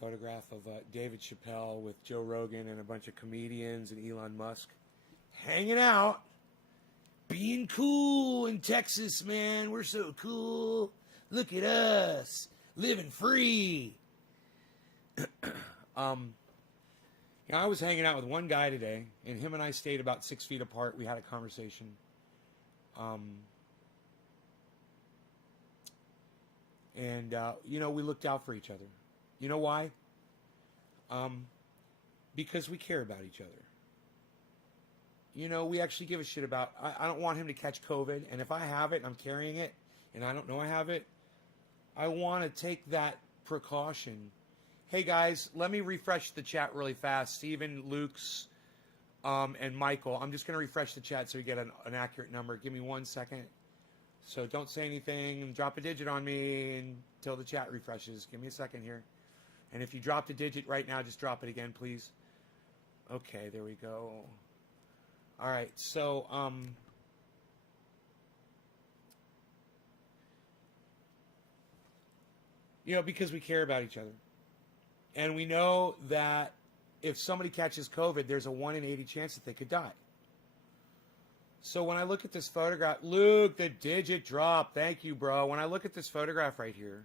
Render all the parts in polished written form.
photograph of David Chappelle with Joe Rogan and a bunch of comedians and Elon Musk hanging out, being cool in Texas, man. We're so cool. Look at us, living free. I was hanging out with one guy today, and him and I stayed about 6 feet apart. We had a conversation. We looked out for each other. You know why? Because we care about each other. We actually give a shit about... I don't want him to catch COVID, and if I have it, I'm carrying it, and I don't know I have it, I want to take that precaution. Hey, guys, let me refresh the chat really fast. Steven, Luke's, and Michael. I'm just going to refresh the chat so you get an accurate number. Give me 1 second. So don't say anything and drop a digit on me until the chat refreshes. Give me a second here. And if you dropped a digit right now, just drop it again, please. Okay, there we go. All right, so because we care about each other. And we know that if somebody catches COVID, there's a 1 in 80 chance that they could die. So when I look at this photograph, Luke, the digit drop. Thank you, bro. When I look at this photograph right here,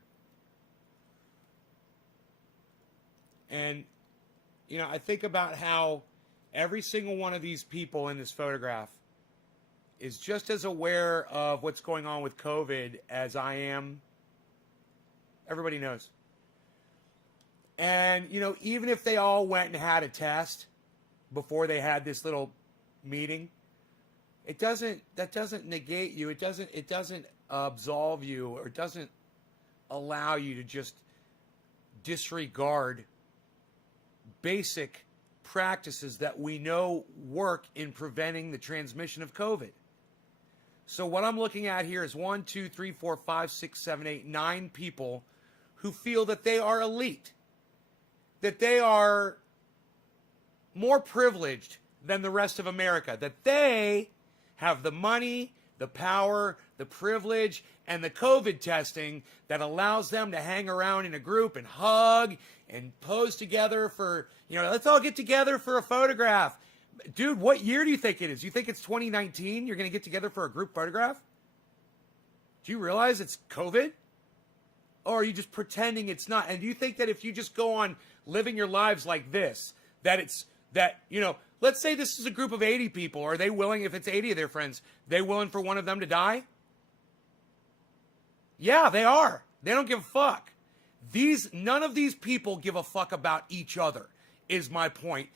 and, I think about how every single one of these people in this photograph is just as aware of what's going on with COVID as I am. Everybody knows. And, even if they all went and had a test before they had this little meeting, that doesn't negate you. It doesn't absolve you, or it doesn't allow you to just disregard basic practices that we know work in preventing the transmission of COVID. So what I'm looking at here is 1, 2, 3, 4, 5, 6, 7, 8, 9 people who feel that they are elite, that they are more privileged than the rest of America, that they have the money, the power, the privilege, and the COVID testing that allows them to hang around in a group and hug and pose together for, let's all get together for a photograph. Dude, what year do you think it is? You think it's 2019? You're going to get together for a group photograph? Do you realize it's COVID? Or are you just pretending it's not? And do you think that if you just go on living your lives like this, let's say this is a group of 80 people. Are they willing, if it's 80 of their friends, they willing for one of them to die? Yeah, they are. They don't give a fuck. None of these people give a fuck about each other, is my point.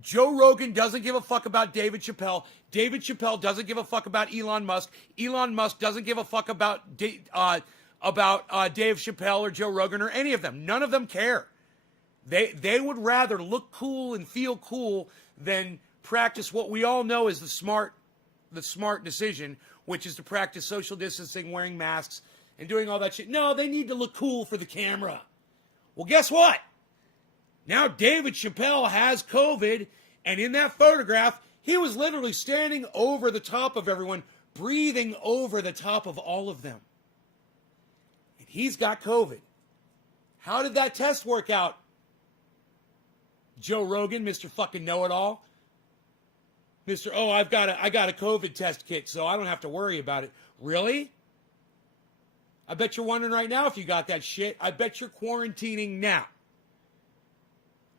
Joe Rogan doesn't give a fuck about David Chappelle. David Chappelle doesn't give a fuck about Elon Musk. Elon Musk doesn't give a fuck about Dave Chappelle or Joe Rogan or any of them. None of them care. They would rather look cool and feel cool than practice what we all know is the smart decision, which is to practice social distancing, wearing masks, and doing all that shit. No, they need to look cool for the camera. Well, guess what? Now David Chappelle has COVID, and in that photograph, he was literally standing over the top of everyone, breathing over the top of all of them. And he's got COVID. How did that test work out? Joe Rogan, Mr. fucking know-it-all. Mr. I got a COVID test kit, so I don't have to worry about it. Really? I bet you're wondering right now if you got that shit. I bet you're quarantining now.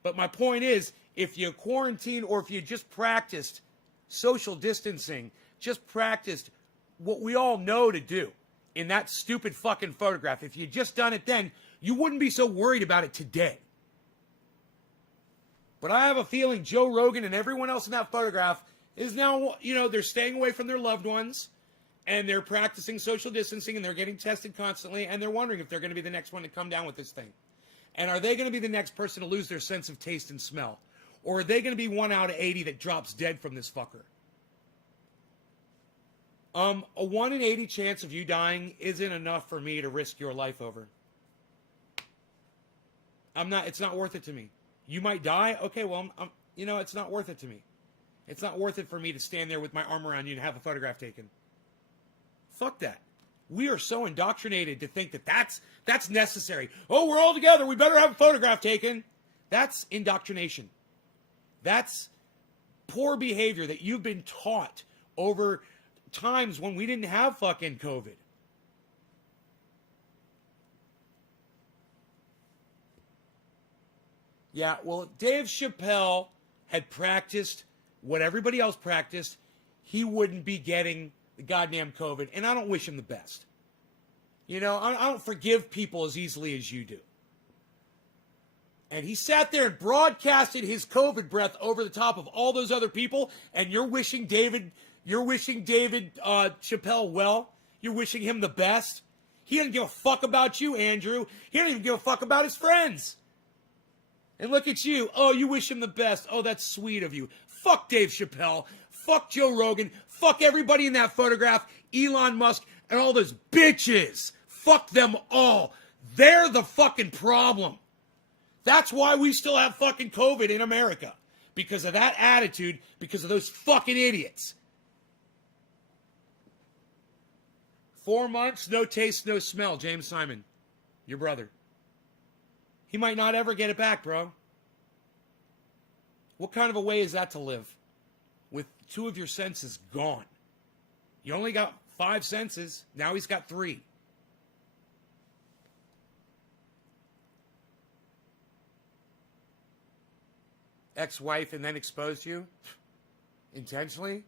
But my point is, if you quarantine or if you just practiced social distancing, just practiced what we all know to do in that stupid fucking photograph, if you just done it then, you wouldn't be so worried about it today. But I have a feeling Joe Rogan and everyone else in that photograph is now, they're staying away from their loved ones, and they're practicing social distancing, and they're getting tested constantly, and they're wondering if they're going to be the next one to come down with this thing. And are they going to be the next person to lose their sense of taste and smell? Or are they going to be 1 out of 80 that drops dead from this fucker? A 1 in 80 chance of you dying isn't enough for me to risk your life over. It's not worth it to me. You might die? Okay, well, it's not worth it to me. It's not worth it for me to stand there with my arm around you and have a photograph taken. Fuck that. We are so indoctrinated to think that that's necessary. Oh, we're all together. We better have a photograph taken. That's indoctrination. That's poor behavior that you've been taught over times when we didn't have fucking COVID. Yeah, well, Dave Chappelle had practiced what everybody else practiced, he wouldn't be getting the goddamn COVID. And I don't wish him the best. You know, I don't forgive people as easily as you do. And he sat there and broadcasted his COVID breath over the top of all those other people. And you're wishing David Chappelle well. You're wishing him the best. He doesn't give a fuck about you, Andrew. He doesn't even give a fuck about his friends. And look at you. Oh, you wish him the best. Oh, that's sweet of you. Fuck Dave Chappelle. Fuck Joe Rogan. Fuck everybody in that photograph. Elon Musk and all those bitches. Fuck them all. They're the fucking problem. That's why we still have fucking COVID in America. Because of that attitude. Because of those fucking idiots. 4 months, no taste, no smell. James Simon, your brother. He might not ever get it back, bro. What kind of a way is that to live? With 2 of your senses gone. You only got 5 senses. Now he's got 3. Ex-wife and then exposed you? Intentionally?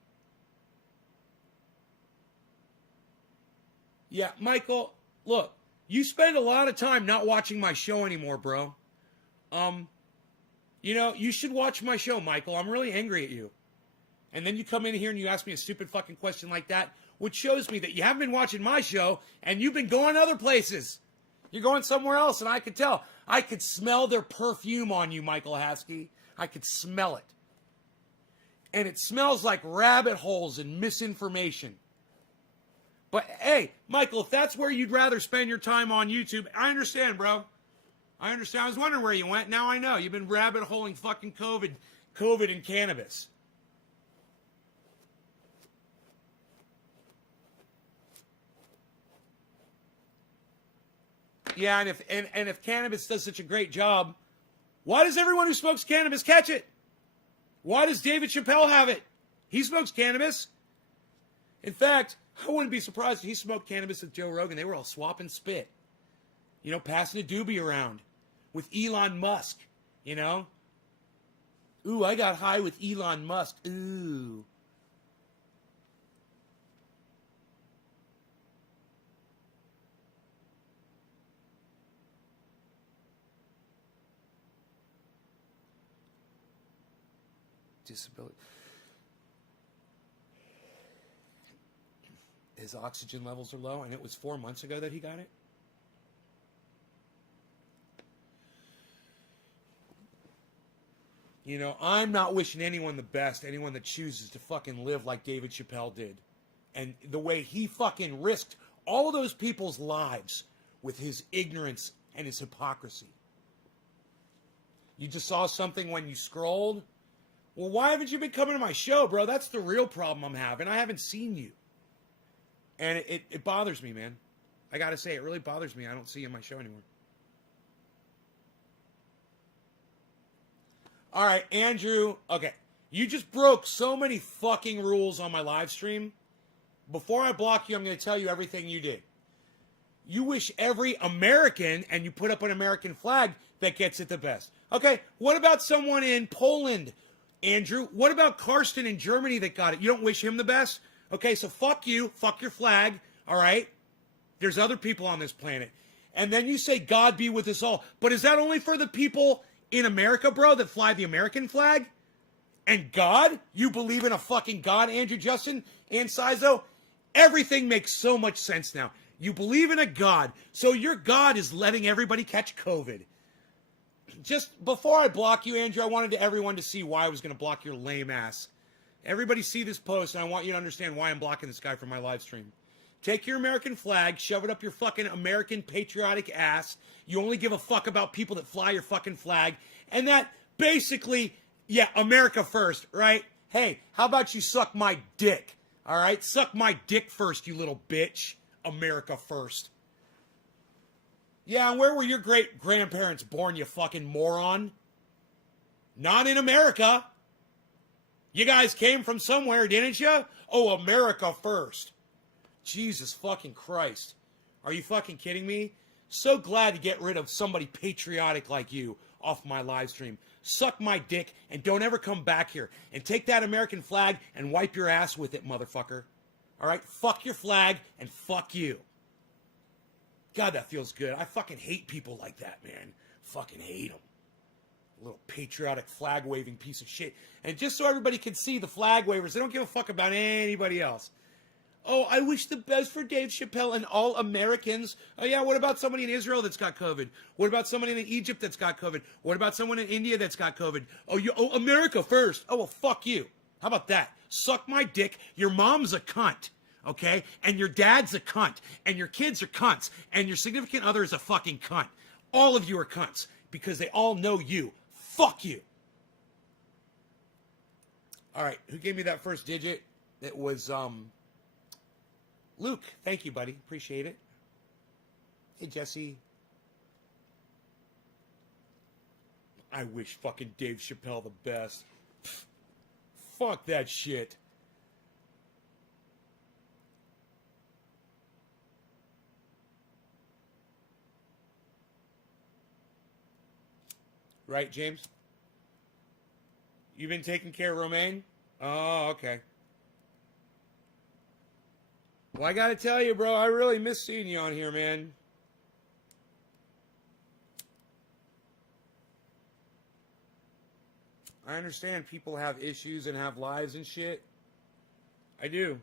Yeah, Michael, look. You spend a lot of time not watching my show anymore, bro. You know, you should watch my show, Michael. I'm really angry at you. And then you come in here and you ask me a stupid fucking question like that, which shows me that you haven't been watching my show and you've been going other places. You're going somewhere else, and I could tell. I could smell their perfume on you, Michael Haskey. I could smell it. And it smells like rabbit holes and misinformation. But, hey, Michael, if that's where you'd rather spend your time on YouTube, I understand, bro. I understand. I was wondering where you went. Now I know. You've been rabbit holing fucking COVID and cannabis. Yeah, and if cannabis does such a great job, why does everyone who smokes cannabis catch it? Why does David Chappelle have it? He smokes cannabis. In fact, I wouldn't be surprised if he smoked cannabis with Joe Rogan. They were all swapping spit. You know, passing a doobie around with Elon Musk, you know? Ooh, I got high with Elon Musk. Ooh. Disability. His oxygen levels are low, and it was 4 months ago that he got it? You know, I'm not wishing anyone the best, anyone that chooses to fucking live like David Chappelle did. And the way he fucking risked all of those people's lives with his ignorance and his hypocrisy. You just saw something when you scrolled? Well, why haven't you been coming to my show, bro? That's the real problem I'm having. I haven't seen you. And it bothers me, man. I gotta say, it really bothers me. I don't see you on my show anymore. All right, Andrew. Okay, you just broke so many fucking rules on my live stream. Before I block you, I'm going to tell you everything you did. You wish every American, and you put up an American flag, that gets it the best. Okay, what about someone in Poland, Andrew? What about Karsten in Germany that got it? You don't wish him the best? Okay, so fuck you. Fuck your flag. All right? There's other people on this planet. And then you say, God be with us all. But is that only for the people in America, bro, that fly the American flag? And God? You believe in a fucking God, Andrew Justin and Sizo? Everything makes so much sense now. You believe in a God, so your God is letting everybody catch COVID. Just before I block you, Andrew, I wanted everyone to see why I was going to block your lame ass. Everybody see this post, and I want you to understand why I'm blocking this guy from my live stream. Take your American flag, shove it up your fucking American patriotic ass. You only give a fuck about people that fly your fucking flag. And that basically, yeah, America first, right? Hey, how about you suck my dick? All right? Suck my dick first, you little bitch. America first. Yeah, and where were your great-grandparents born, you fucking moron? Not in America. You guys came from somewhere, didn't you? Oh, America first. Jesus fucking Christ. Are you fucking kidding me? So glad to get rid of somebody patriotic like you off my live stream. Suck my dick and don't ever come back here. And take that American flag and wipe your ass with it, motherfucker. All right? Fuck your flag and fuck you. God, that feels good. I fucking hate people like that, man. Fucking hate them. Little patriotic flag-waving piece of shit. And just so everybody can see, the flag wavers, they don't give a fuck about anybody else. Oh, I wish the best for Dave Chappelle and all Americans. Oh, yeah, what about somebody in Israel that's got COVID? What about somebody in Egypt that's got COVID? What about someone in India that's got COVID? Oh, America first. Oh, well, fuck you. How about that? Suck my dick. Your mom's a cunt. Okay? And your dad's a cunt. And your kids are cunts. And your significant other is a fucking cunt. All of you are cunts because they all know you. Fuck you. All right. Who gave me that first digit? It was, Luke. Thank you, buddy. Appreciate it. Hey, Jesse. I wish fucking Dave Chappelle the best. Pfft. Fuck that shit. Right, James? You've been taking care of Romaine? Oh, okay. Well, I gotta tell you, bro, I really miss seeing you on here, man. I understand people have issues and have lives and shit. I do.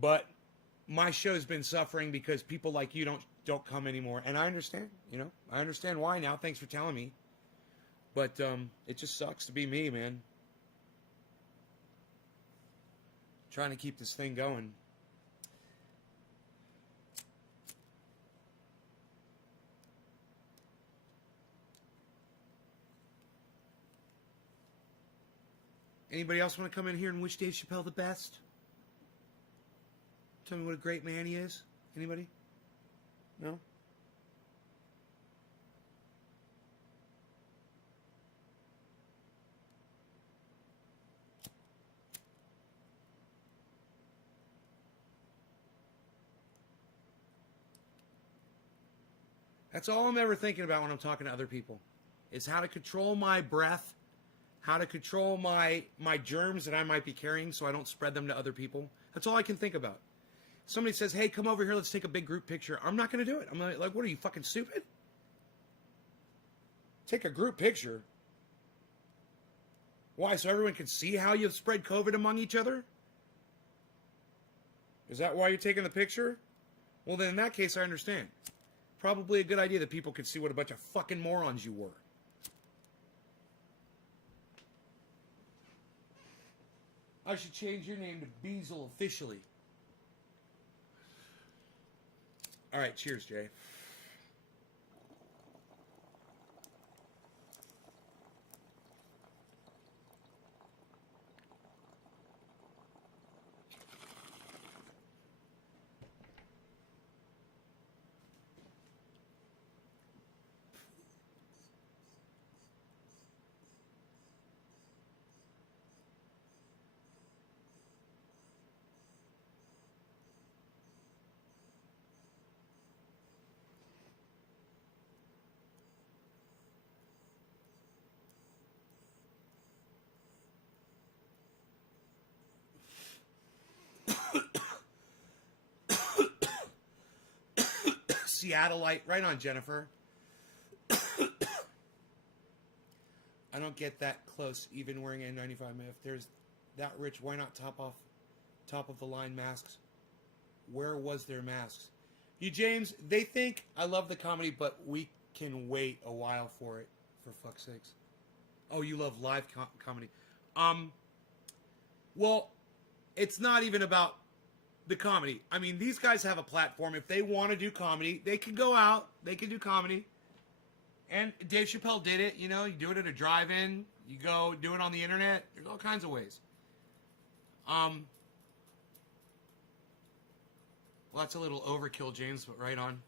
But my show's been suffering because people like you don't come anymore. And I understand, I understand why now. Thanks for telling me. But it just sucks to be me, man. Trying to keep this thing going. Anybody else want to come in here and wish Dave Chappelle the best? Tell me what a great man he is. Anybody? No? That's all I'm ever thinking about when I'm talking to other people, is how to control my breath, how to control my germs that I might be carrying so I don't spread them to other people. That's all I can think about. Somebody says, hey, come over here, let's take a big group picture. I'm not going to do it. I'm like, what are you, fucking stupid? Take a group picture? Why, so everyone can see how you've spread COVID among each other? Is that why you're taking the picture? Well, then in that case, I understand. Probably a good idea that people could see what a bunch of fucking morons you were. I should change your name to Beazle officially. All right, cheers, Jay. Seattleite, right on, Jennifer. I don't get that close, even wearing N95. If there's that rich, why not top of the line masks? Where was their masks? You, James, they think I love the comedy, but we can wait a while for it, for fuck's sakes. Oh, you love live comedy. Well, it's not even about the comedy. I mean, these guys have a platform. If they want to do comedy, they can go out. They can do comedy. And Dave Chappelle did it. You do it at a drive-in. You go do it on the internet. There's all kinds of ways. Well, that's a little overkill, James, but right on.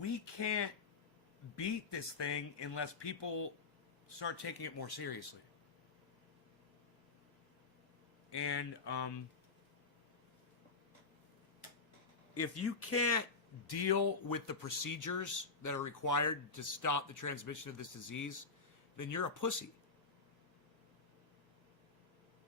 We can't beat this thing unless people start taking it more seriously. And if you can't deal with the procedures that are required to stop the transmission of this disease, then you're a pussy.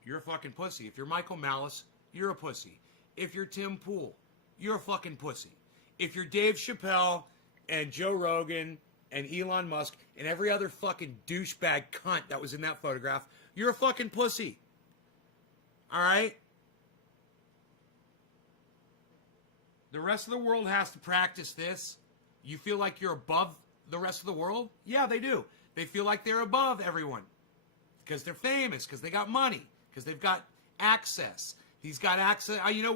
You're a fucking pussy. If you're Michael Malice, you're a pussy. If you're Tim Pool, you're a fucking pussy. If you're Dave Chappelle and Joe Rogan and Elon Musk and every other fucking douchebag cunt that was in that photograph, you're a fucking pussy. All right? The rest of the world has to practice this. You feel like you're above the rest of the world? Yeah, they do. They feel like they're above everyone because they're famous, because they got money, because they've got access. He's got access. You know,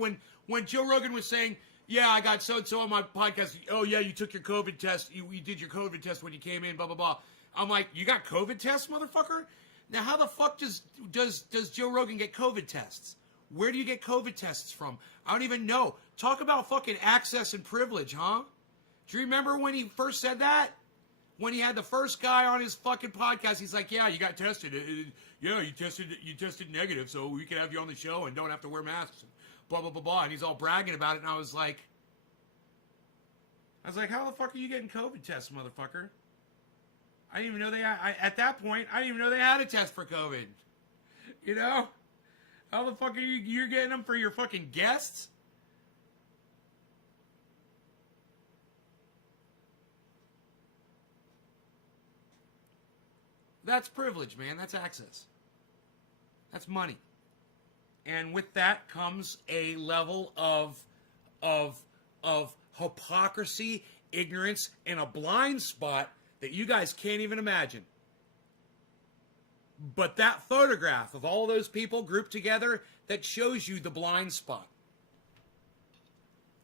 when Joe Rogan was saying, yeah, I got so-and-so on my podcast. Oh, yeah, you took your COVID test. You did your COVID test when you came in, blah, blah, blah. I'm like, you got COVID tests, motherfucker? Now, how the fuck does Joe Rogan get COVID tests? Where do you get COVID tests from? I don't even know. Talk about fucking access and privilege, huh? Do you remember when he first said that? When he had the first guy on his fucking podcast, he's like, yeah, you got tested. Yeah, you tested negative, so we can have you on the show and don't have to wear masks. Blah, blah, blah, blah. And he's all bragging about it. And I was like, how the fuck are you getting COVID tests, motherfucker? I didn't even know at that point, I didn't even know they had a test for COVID. You know? How the fuck are you're getting them for your fucking guests? That's privilege, man. That's access. That's money. And with that comes a level of hypocrisy, ignorance, and a blind spot that you guys can't even imagine. But that photograph of all those people grouped together, that shows you the blind spot.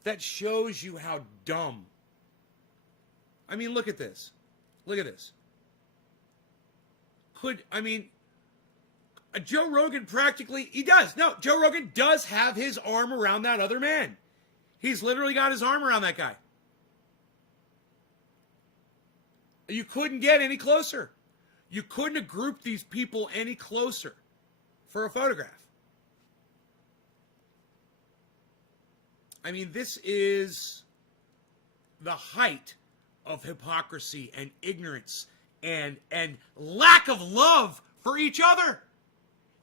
That shows you how dumb. I mean, look at this. Look at this. Joe Rogan practically, he does. No, Joe Rogan does have his arm around that other man. He's literally got his arm around that guy. You couldn't get any closer. You couldn't have grouped these people any closer for a photograph. I mean, this is the height of hypocrisy and ignorance and lack of love for each other.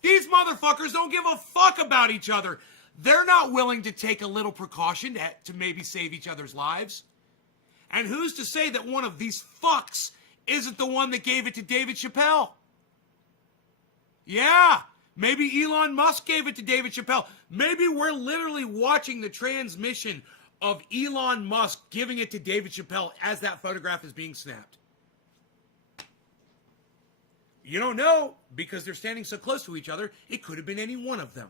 These motherfuckers don't give a fuck about each other. They're not willing to take a little precaution to maybe save each other's lives. And who's to say that one of these fucks isn't the one that gave it to David Chappelle? Yeah, maybe Elon Musk gave it to David Chappelle. Maybe we're literally watching the transmission of Elon Musk giving it to David Chappelle as that photograph is being snapped. You don't know, because they're standing so close to each other, it could have been any one of them.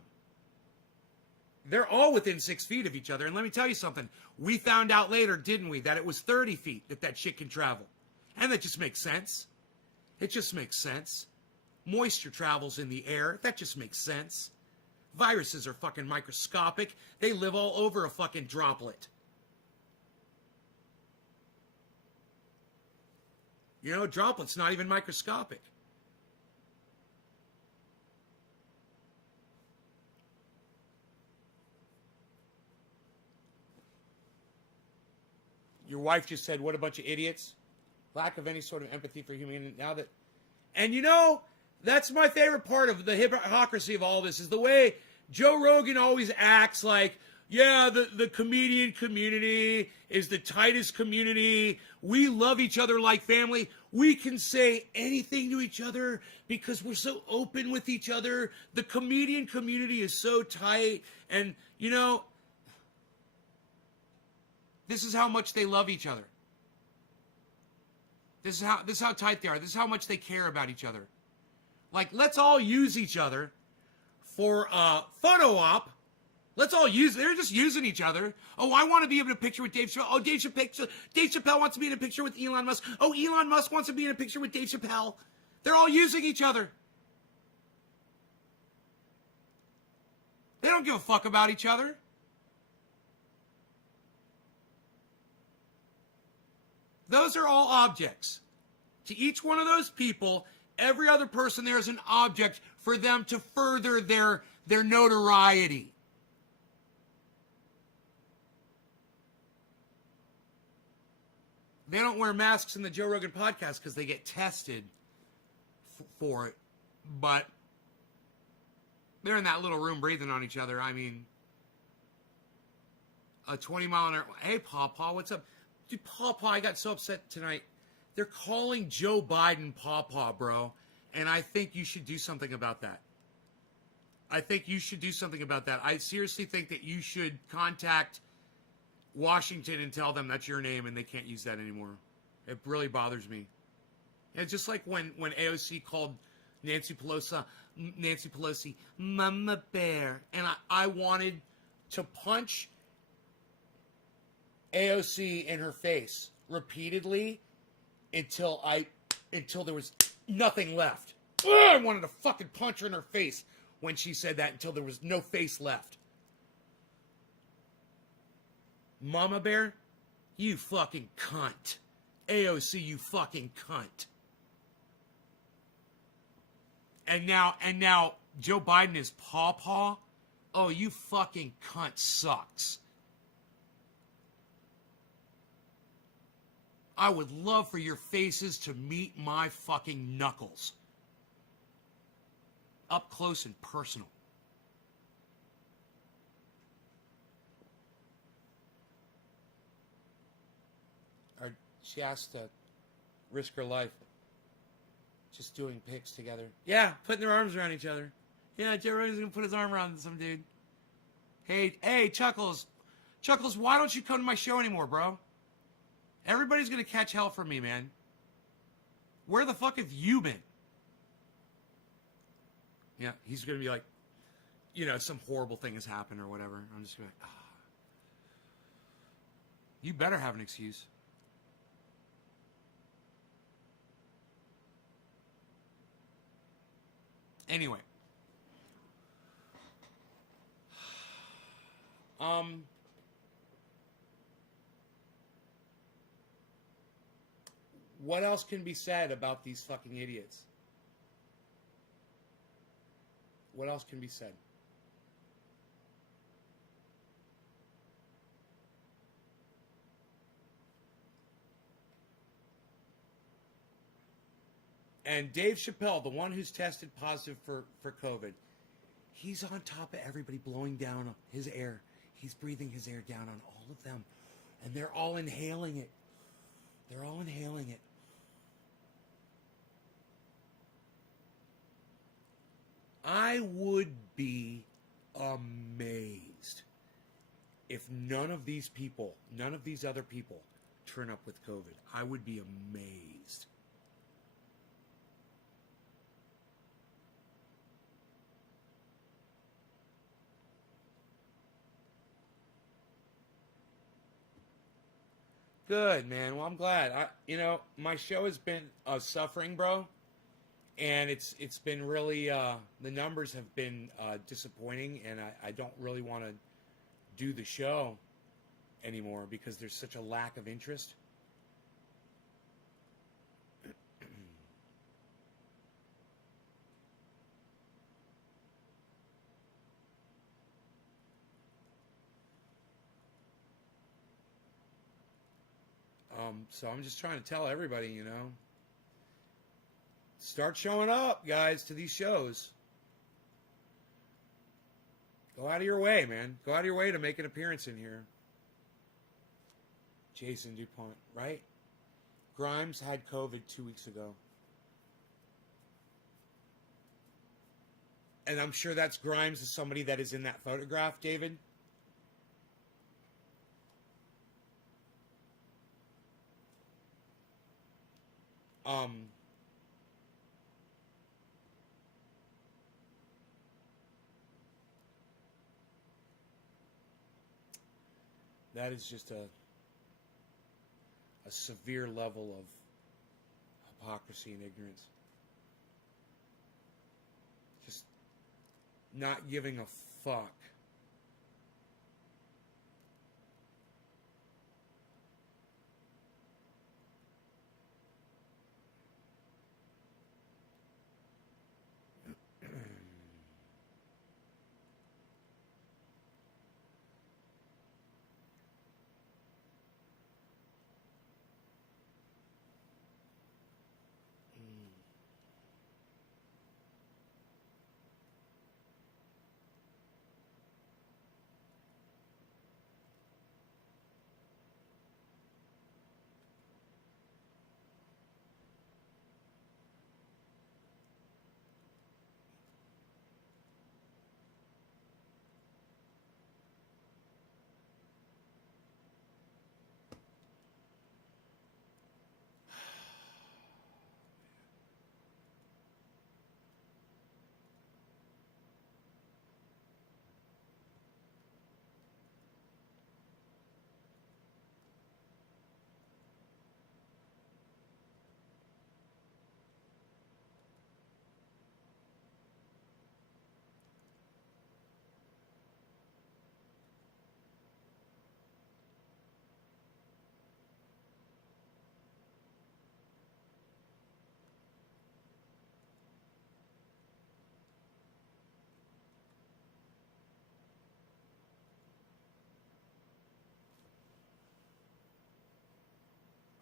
They're all within 6 feet of each other. And let me tell you something. We found out later, didn't we, that it was 30 feet that shit can travel. And that just makes sense. It just makes sense. Moisture travels in the air. That just makes sense. Viruses are fucking microscopic. They live all over a fucking droplet. You know, droplet's not even microscopic. Your wife just said, what a bunch of idiots. Lack of any sort of empathy for humanity. And you know, that's my favorite part of the hypocrisy of all this, is the way Joe Rogan always acts like, yeah, the comedian community is the tightest community. We love each other like family. We can say anything to each other because we're so open with each other. The comedian community is so tight. And, you know, this is how much they love each other. This is how tight they are. This is how much they care about each other. Like, let's all use each other for a photo op Let's all use. They're just using each other. Oh, I want to be in a picture with Dave Chappelle. Oh, Dave Chappelle wants to be in a picture with Elon Musk. Oh, Elon Musk wants to be in a picture with Dave Chappelle. They're all using each other. They don't give a fuck about each other. Those are all objects. To each one of those people, every other person there is an object for them to further their notoriety. They don't wear masks in the Joe Rogan podcast because they get tested for it. But they're in that little room breathing on each other. I mean, a 20-mile-an-hour... Hey, Pawpaw, what's up? Dude, Pawpaw, I got so upset tonight. They're calling Joe Biden Pawpaw, bro. And I think you should do something about that. I think you should do something about that. I seriously think that you should contact Washington and tell them that's your name and they can't use that anymore. It really bothers me. It's just like when AOC called Nancy Pelosi Mama Bear, and I wanted to punch AOC in her face repeatedly until there was nothing left. Ugh, I wanted to fucking punch her in her face when she said that until there was no face left. Mama Bear, you fucking cunt. AOC, you fucking cunt. And now Joe Biden is Pawpaw. Oh, you fucking cunt sucks. I would love for your faces to meet my fucking knuckles. Up close and personal. She has to risk her life just doing pics together. Yeah, putting their arms around each other. Yeah, Joe Rogan's going to put his arm around some dude. Hey, Chuckles. Chuckles, why don't you come to my show anymore, bro? Everybody's going to catch hell from me, man. Where the fuck have you been? Yeah, he's going to be like, some horrible thing has happened or whatever. I'm just going to be like, You better have an excuse. Anyway. What else can be said about these fucking idiots? What else can be said? And Dave Chappelle, the one who's tested positive for COVID, he's on top of everybody blowing down his air. He's breathing his air down on all of them. And they're all inhaling it. They're all inhaling it. I would be amazed if none of these other people turn up with COVID. I would be amazed. Good, man. Well, I'm glad. My show has been suffering, bro. And it's been really, the numbers have been disappointing, and I don't really want to do the show anymore because there's such a lack of interest. So I'm just trying to tell everybody, start showing up, guys, to these shows. Go out of your way, man. Go out of your way to make an appearance in here. Jason DuPont, right? Grimes had COVID 2 weeks ago. And I'm sure that's Grimes is somebody that is in that photograph, David. That is just a severe level of hypocrisy and ignorance. Just not giving a fuck.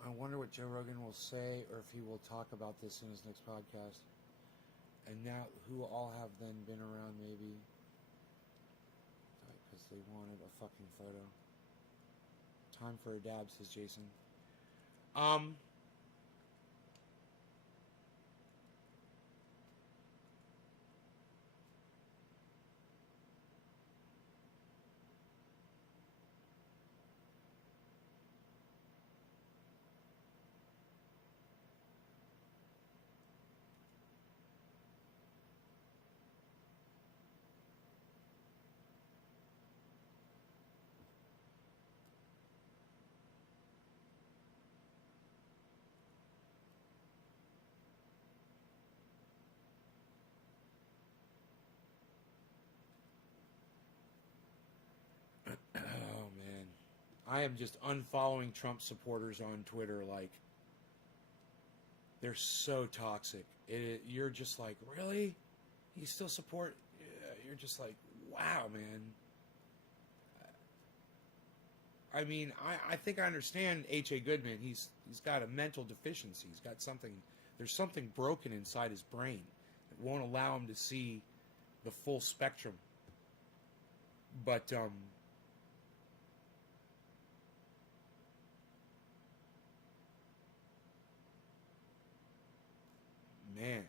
I wonder what Joe Rogan will say, or if he will talk about this in his next podcast. And now, who all have then been around, maybe, because they wanted a fucking photo. Time for a dab, says Jason. Oh, man. I am just unfollowing Trump supporters on Twitter. Like, they're so toxic. You're just like, really? You still support? You're just like, wow, man. I mean, I think I understand H.A. Goodman. He's got a mental deficiency. He's got something. There's something broken inside his brain that won't allow him to see the full spectrum. But man,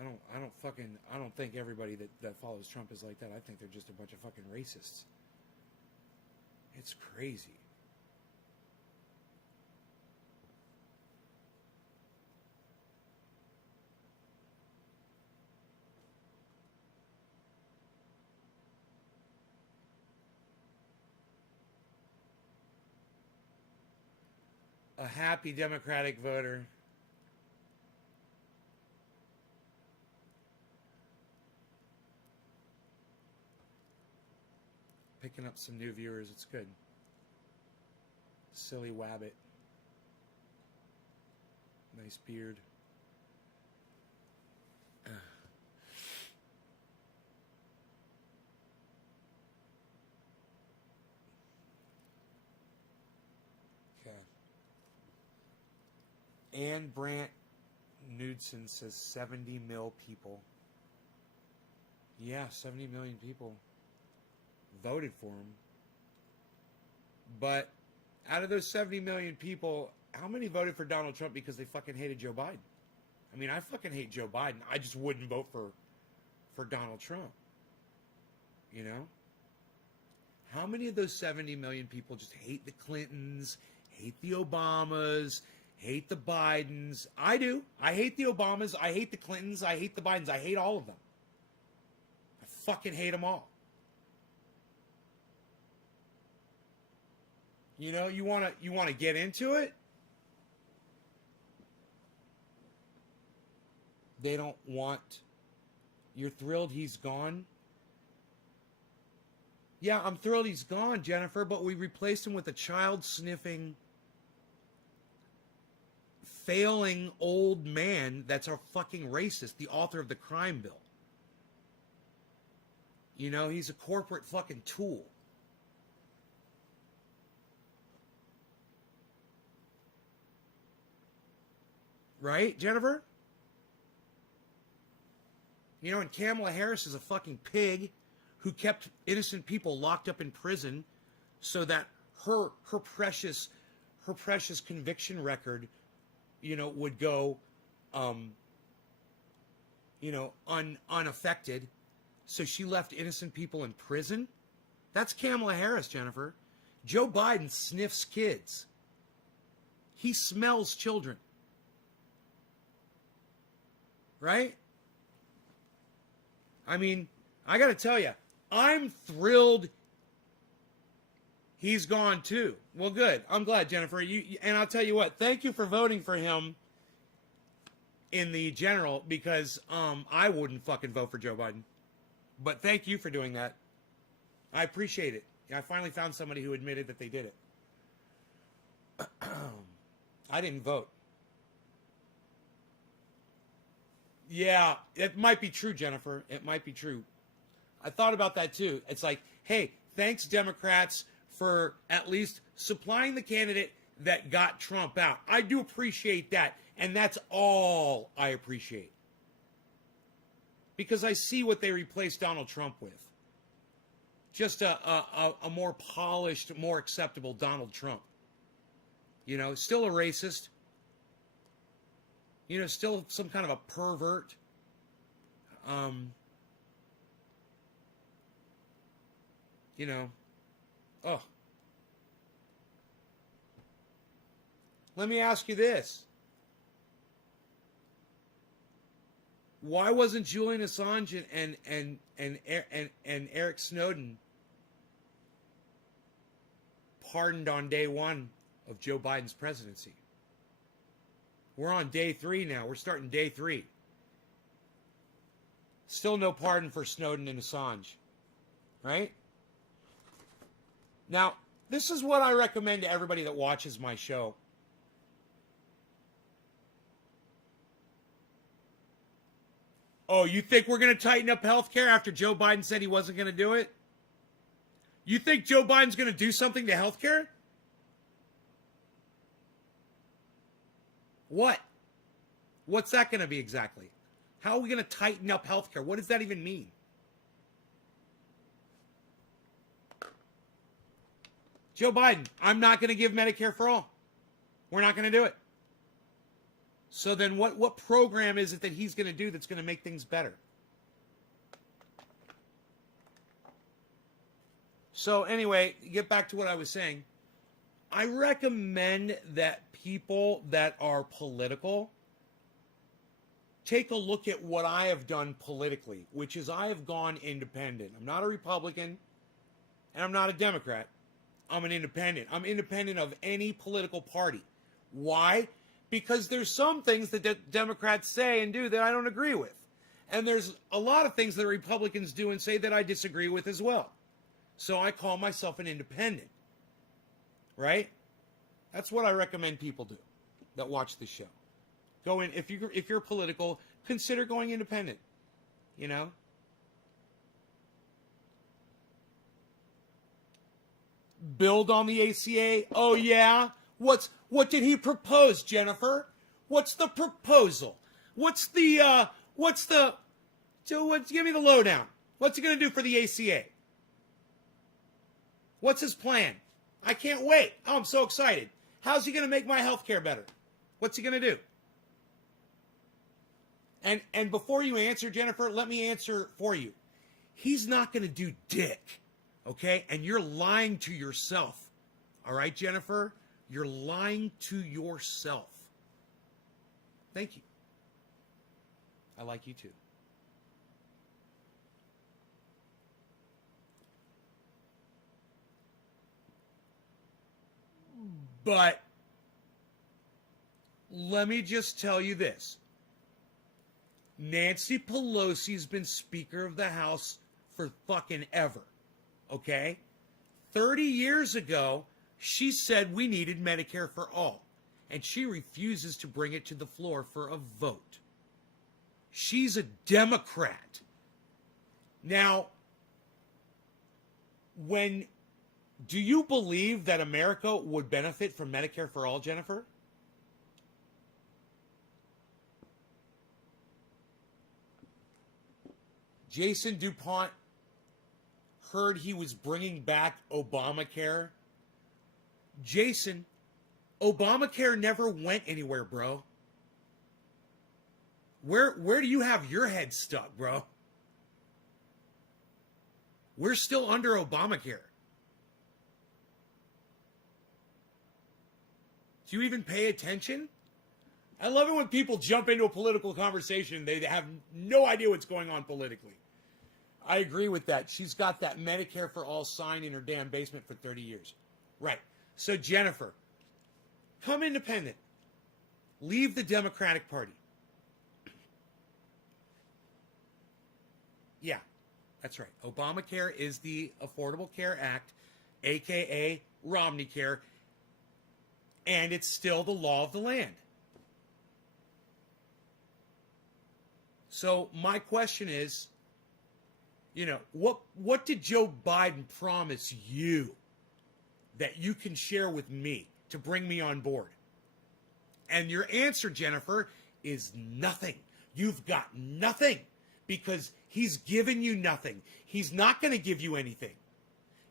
I don't think everybody that follows Trump is like that. I think they're just a bunch of fucking racists. It's crazy. A happy Democratic voter. Picking up some new viewers. It's good. Silly Wabbit. Nice beard. Okay. Anne Brandt Knudsen says 70 mil people. Yeah, 70 million people voted for him. But out of those 70 million people, how many voted for Donald Trump because they fucking hated Joe Biden? I mean, I fucking hate Joe Biden. I just wouldn't vote for Donald Trump. You know? How many of those 70 million people just hate the Clintons, hate the Obamas, hate the Bidens? I do. I hate the Obamas. I hate the Clintons. I hate the Bidens. I hate all of them. I fucking hate them all. You know, you want to get into it? They don't want. You're thrilled he's gone? Yeah, I'm thrilled he's gone, Jennifer, but we replaced him with a child-sniffing, failing old man that's a fucking racist, the author of the crime bill. You know, he's a corporate fucking tool. Right, Jennifer? You know, and Kamala Harris is a fucking pig who kept innocent people locked up in prison so that her precious conviction record, you know, would go unaffected. So she left innocent people in prison. That's Kamala Harris, Jennifer. Joe Biden sniffs kids. He smells children. Right? I mean, I got to tell you, I'm thrilled he's gone too. Well, good. I'm glad, Jennifer. And I'll tell you what, thank you for voting for him in the general, because I wouldn't fucking vote for Joe Biden. But thank you for doing that. I appreciate it. I finally found somebody who admitted that they did it. I didn't vote. Yeah, it might be true, Jennifer. It might be true. I thought about that too. It's like, hey, thanks, Democrats, for at least supplying the candidate that got Trump out. I do appreciate that. And that's all I appreciate. Because I see what they replaced Donald Trump with. Just a more polished, more acceptable Donald Trump. You know, still a racist. You know, still some kind of a pervert. You know, oh. Let me ask you this. Why wasn't Julian Assange and Eric Snowden pardoned on day one of Joe Biden's presidency? We're on day 3 now. We're starting day 3. Still no pardon for Snowden and Assange. Right? Now, this is what I recommend to everybody that watches my show. Oh, you think we're going to tighten up healthcare after Joe Biden said he wasn't going to do it? You think Joe Biden's going to do something to healthcare? What? What's that going to be exactly? How are we going to tighten up healthcare? What does that even mean? Joe Biden, I'm not going to give Medicare for all. We're not going to do it. So then what program is it that he's going to do that's going to make things better? So anyway, get back to what I was saying. I recommend that people that are political take a look at what I have done politically, which is I have gone independent. I'm not a Republican, and I'm not a Democrat. I'm an independent. I'm independent of any political party. Why? Because there's some things that Democrats say and do that I don't agree with. And there's a lot of things that Republicans do and say that I disagree with as well. So I call myself an independent. Right? That's what I recommend people do that watch the show. Go in, if you're political, consider going independent. You know? Build on the ACA. Oh yeah? What did he propose, Jennifer? What's the proposal? Give me the lowdown. What's he going to do for the ACA? What's his plan? I can't wait. Oh, I'm so excited. How's he going to make my health care better? What's he going to do? And before you answer, Jennifer, let me answer for you. He's not going to do dick, okay? And you're lying to yourself, all right, Jennifer? You're lying to yourself. Thank you. I like you too. But let me just tell you this. Nancy Pelosi's been Speaker of the House for fucking ever. Okay? 30 years ago, she said we needed Medicare for all. And she refuses to bring it to the floor for a vote. She's a Democrat. Now, do you believe that America would benefit from Medicare for all, Jennifer? Jason DuPont heard he was bringing back Obamacare. Jason, Obamacare never went anywhere, bro. Where do you have your head stuck, bro? We're still under Obamacare. Do you even pay attention? I love it when people jump into a political conversation and they have no idea what's going on politically. I agree with that. She's got that Medicare for all sign in her damn basement for 30 years. Right. So, Jennifer, come independent. Leave the Democratic Party. Yeah, that's right. Obamacare is the Affordable Care Act, a.k.a. Romney Care, and it's still the law of the land. So my question is, what did Joe Biden promise you that you can share with me to bring me on board? And your answer, Jennifer, is nothing. You've got nothing because he's given you nothing. He's not going to give you anything.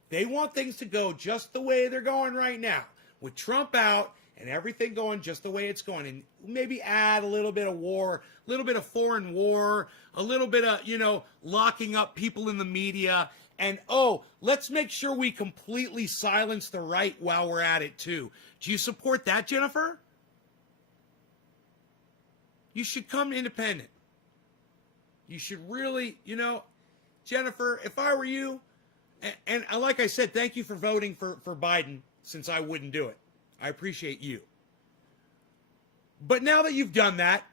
They want things to go just the way they're going right now, with Trump out and everything going just the way it's going, and maybe add a little bit of war, a little bit of foreign war, a little bit of, locking up people in the media, and, let's make sure we completely silence the right while we're at it, too. Do you support that, Jennifer? You should come independent. You should really, Jennifer, if I were you, and like I said, thank you for voting for Biden, since I wouldn't do it. I appreciate you. But now that you've done that,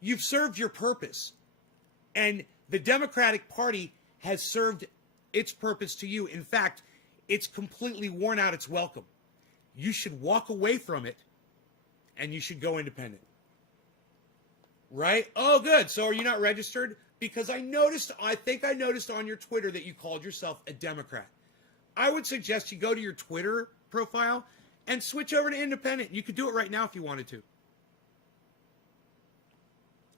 you've served your purpose. And the Democratic Party has served its purpose to you. In fact, it's completely worn out its welcome. You should walk away from it, and you should go independent. Right? Oh, good. So are you not registered? Because I think I noticed on your Twitter that you called yourself a Democrat. I would suggest you go to your Twitter profile and switch over to independent. You could do it right now if you wanted to.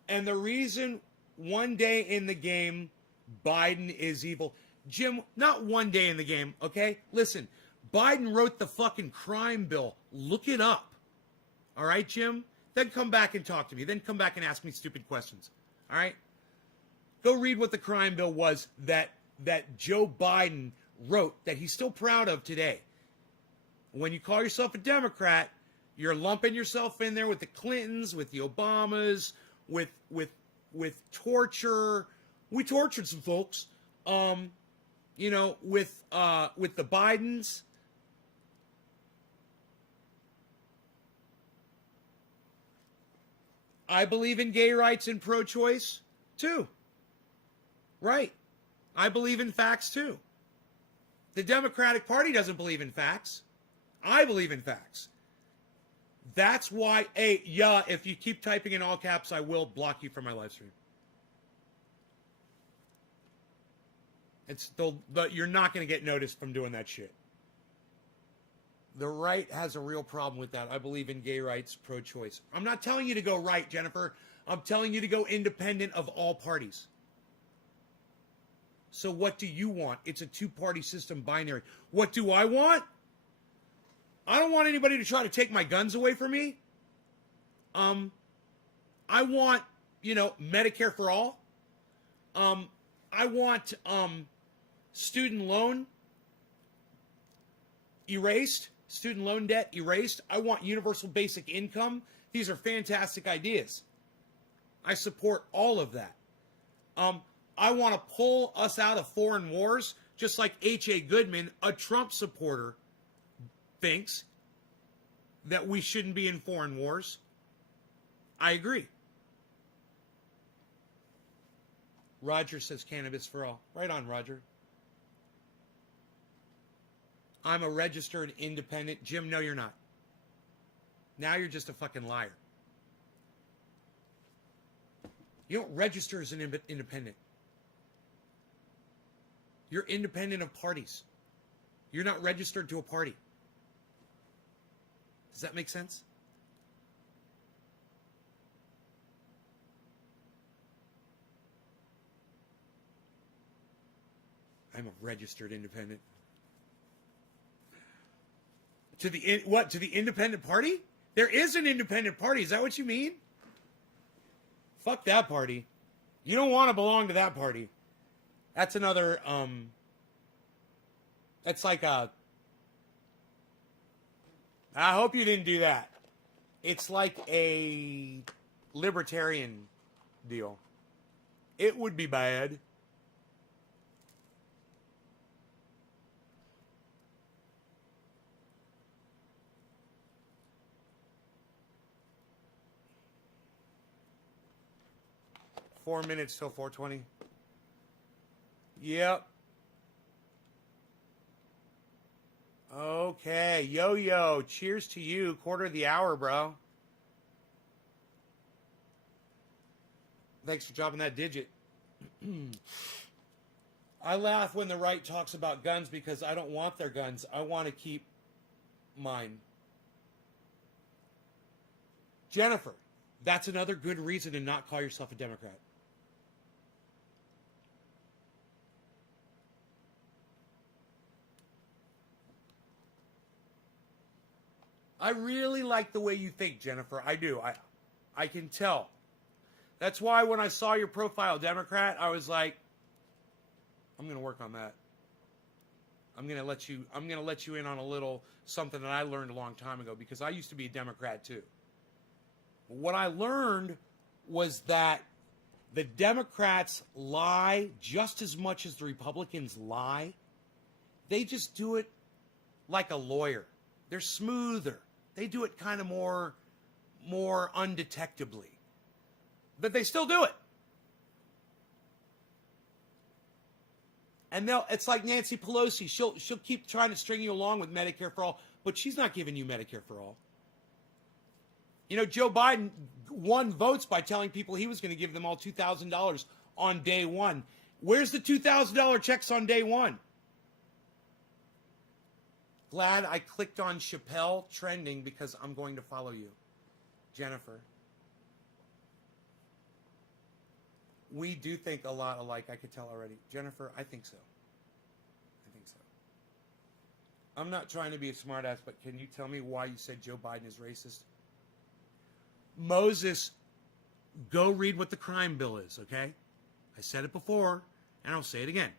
And the reason one day in the game, Biden is evil. Jim, not one day in the game, okay? Listen, Biden wrote the fucking crime bill. Look it up. All right, Jim? Then come back and talk to me. Then come back and ask me stupid questions. All right? Go read what the crime bill was that Joe Biden wrote that he's still proud of today. When you call yourself a Democrat, you're lumping yourself in there with the Clintons, with the Obamas, with torture. We tortured some folks. With the Bidens. I believe in gay rights and pro-choice too. Right. I believe in facts too. The Democratic Party doesn't believe in facts. I believe in facts. That's why, if you keep typing in all caps, I will block you from my live stream. You're not going to get noticed from doing that shit. The right has a real problem with that. I believe in gay rights, pro-choice. I'm not telling you to go right, Jennifer. I'm telling you to go independent of all parties. So what do you want? It's a two-party system binary. What do I want? I don't want anybody to try to take my guns away from me. I want, Medicare for all. I want student loan erased, student loan debt erased. I want universal basic income. These are fantastic ideas. I support all of that. I want to pull us out of foreign wars, just like H.A. Goodman, a Trump supporter, thinks. that we shouldn't be in foreign wars. I agree. Roger says cannabis for all. Right on, Roger. I'm a registered independent. Jim, no, you're not. Now you're just a fucking liar. You don't register as an independent. You're independent of parties. You're not registered to a party. Does that make sense? I'm a registered independent. To the what? To the independent party? There is an independent party. Is that what you mean? Fuck that party. You don't want to belong to that party. That's another that's like a I hope you didn't do that. It's like a libertarian deal. It would be bad. Four minutes till 4:20. Yep. Okay. Yo. Cheers to you. Quarter of the hour, bro. Thanks for dropping that digit. I laugh when the right talks about guns because I don't want their guns. I want to keep mine. Jennifer, that's another good reason to not call yourself a Democrat. I really like the way you think, Jennifer. I do. I can tell. That's why when I saw your profile Democrat, I was like, I'm going to work on that. I'm going to let you in on a little something that I learned a long time ago because I used to be a Democrat too. What I learned was that the Democrats lie just as much as the Republicans lie. They just do it like a lawyer. They're smoother. They do it kind of more undetectably. But they still do it. And it's like Nancy Pelosi. She'll keep trying to string you along with Medicare for all, but she's not giving you Medicare for all. You know, Joe Biden won votes by telling people he was going to give them all $2,000 on day one. Where's the $2,000 checks on day one? Glad I clicked on Chappelle trending because I'm going to follow you. Jennifer. We do think a lot alike. I could tell already. Jennifer, I think so. I'm not trying to be a smartass, but can you tell me why you said Joe Biden is racist? Moses, go read what the crime bill is, okay? I said it before, and I'll say it again.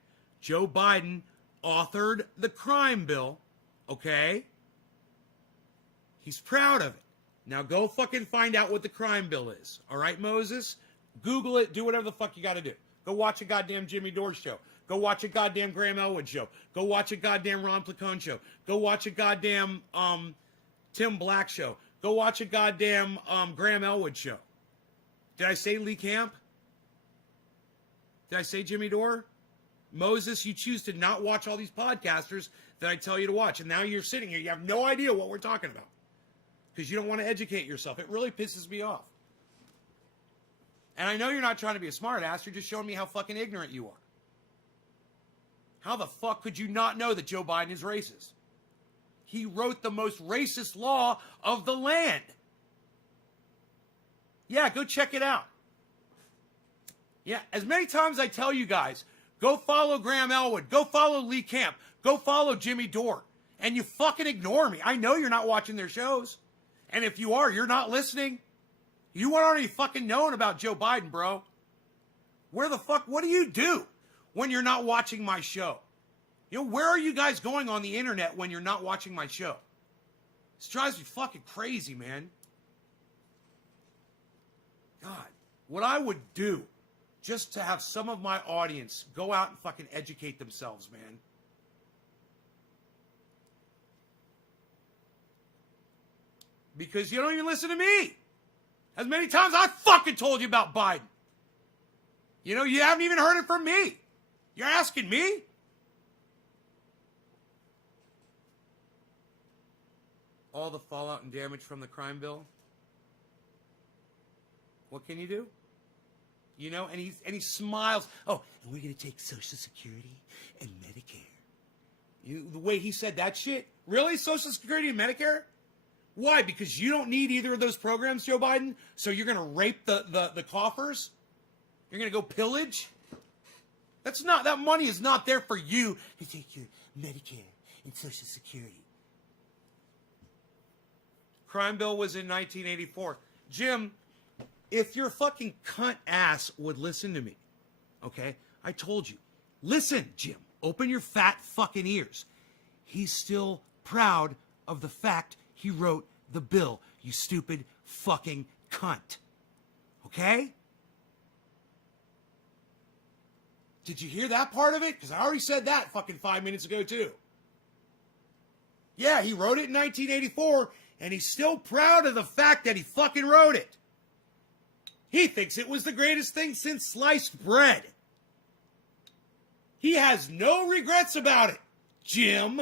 Joe Biden authored the crime bill, okay? He's proud of it. Now go fucking find out what the crime bill is, all right, Moses? Google it, do whatever the fuck you got to do. Go watch a goddamn Jimmy Dore show. Go watch a goddamn Graham Elwood show. Go watch a goddamn Ron Placone show. Go watch a goddamn Tim Black show. Go watch a goddamn Graham Elwood show. Did I say Lee Camp? Did I say Jimmy Dore? Moses, you choose to not watch all these podcasters that I tell you to watch. And now you're sitting here. You have no idea what we're talking about. Because you don't want to educate yourself. It really pisses me off. And I know you're not trying to be a smartass. You're just showing me how fucking ignorant you are. How the fuck could you not know that Joe Biden is racist? He wrote the most racist law of the land. Yeah, go check it out. Yeah, as many times I tell you guys, go follow Graham Elwood, go follow Lee Camp, go follow Jimmy Dore, and you fucking ignore me. I know you're not watching their shows. And if you are, you're not listening. You weren't already fucking knowing about Joe Biden, bro. Where the fuck, what do you do when you're not watching my show? You know, where are you guys going on the internet when you're not watching my show? This drives me fucking crazy, man. God, what I would do just to have some of my audience go out and fucking educate themselves, man. Because you don't even listen to me. As many times I fucking told you about Biden. You know, you haven't even heard it from me. You're asking me? All the fallout and damage from the crime bill. What can you do? You know, and he smiles. Oh, and we're going to take Social Security and Medicare. The way he said that shit? Really? Social Security and Medicare? Why? Because you don't need either of those programs, Joe Biden? So you're going to rape the coffers? You're going to go pillage? That money is not there for you to take your Medicare and Social Security. Crime bill was in 1984. Jim, if your fucking cunt ass would listen to me, okay? I told you. Listen, Jim. Open your fat fucking ears. He's still proud of the fact he wrote the bill, you stupid fucking cunt. Okay? Did you hear that part of it? Because I already said that fucking 5 minutes ago, too. Yeah, he wrote it in 1984, and he's still proud of the fact that he fucking wrote it. He thinks it was the greatest thing since sliced bread. He has no regrets about it, Jim.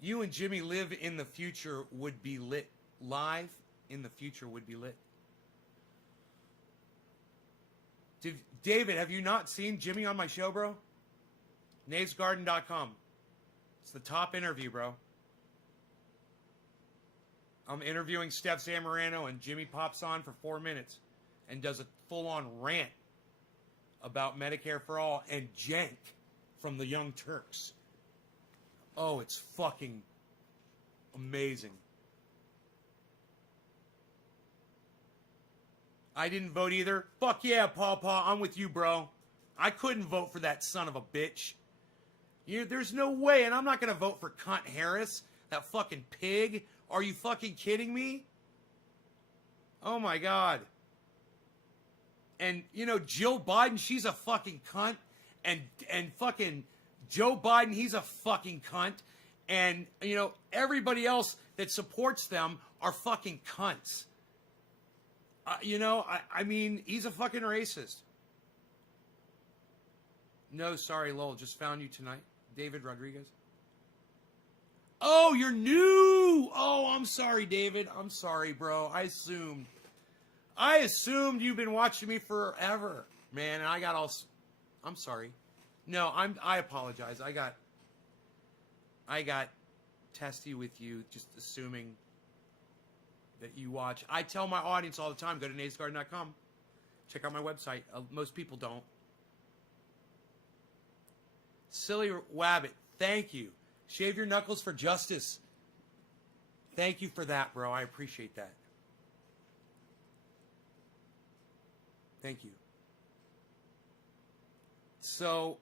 You and Jimmy live in the future would be lit. Live in the future would be lit. David, have you not seen Jimmy on my show, bro? NavesGarden.com. It's the top interview, bro. I'm interviewing Steph Zamorano, and Jimmy pops on for 4 minutes and does a full-on rant about Medicare for All and Cenk from the Young Turks. Oh, it's fucking amazing. I didn't vote either. Fuck yeah, Paw Paw. I'm with you, bro. I couldn't vote for that son of a bitch. There's no way, and I'm not going to vote for Cunt Harris, that fucking pig. Are you fucking kidding me? Oh, my God. And, you know, Jill Biden, she's a fucking cunt. And fucking Joe Biden, he's a fucking cunt. And, you know, everybody else that supports them are fucking cunts. You know, I mean, he's a fucking racist. No, sorry, Lowell, just found you tonight. David Rodriguez. Oh, you're new. Oh, I'm sorry, David. I'm sorry, bro. I assumed you've been watching me forever, man. And I got all. I'm sorry. No, I apologize. I got testy with you, just assuming that you watch. I tell my audience all the time, go to NavesGarden.com. Check out my website. Most people don't. Silly Wabbit, thank you. Shave your knuckles for justice. Thank you for that, bro. I appreciate that. Thank you. So,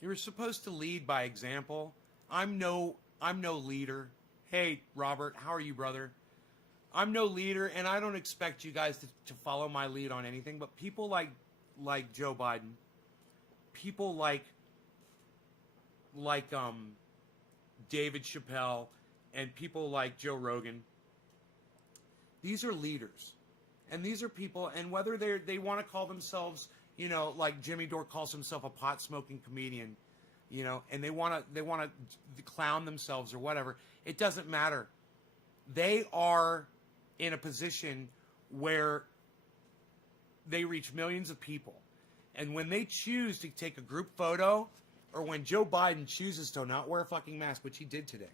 you were supposed to lead by example. I'm no leader. Hey, Robert, how are you, brother? I'm no leader, and I don't expect you guys to follow my lead on anything, but people like Joe Biden, people like David Chappelle, and people like Joe Rogan, these are leaders. And these are people, and whether they want to call themselves, you know, like Jimmy Dore calls himself a pot-smoking comedian, you know, and they want to clown themselves or whatever, it doesn't matter. They are in a position where they reach millions of people. And when they choose to take a group photo, or when Joe Biden chooses to not wear a fucking mask, which he did today,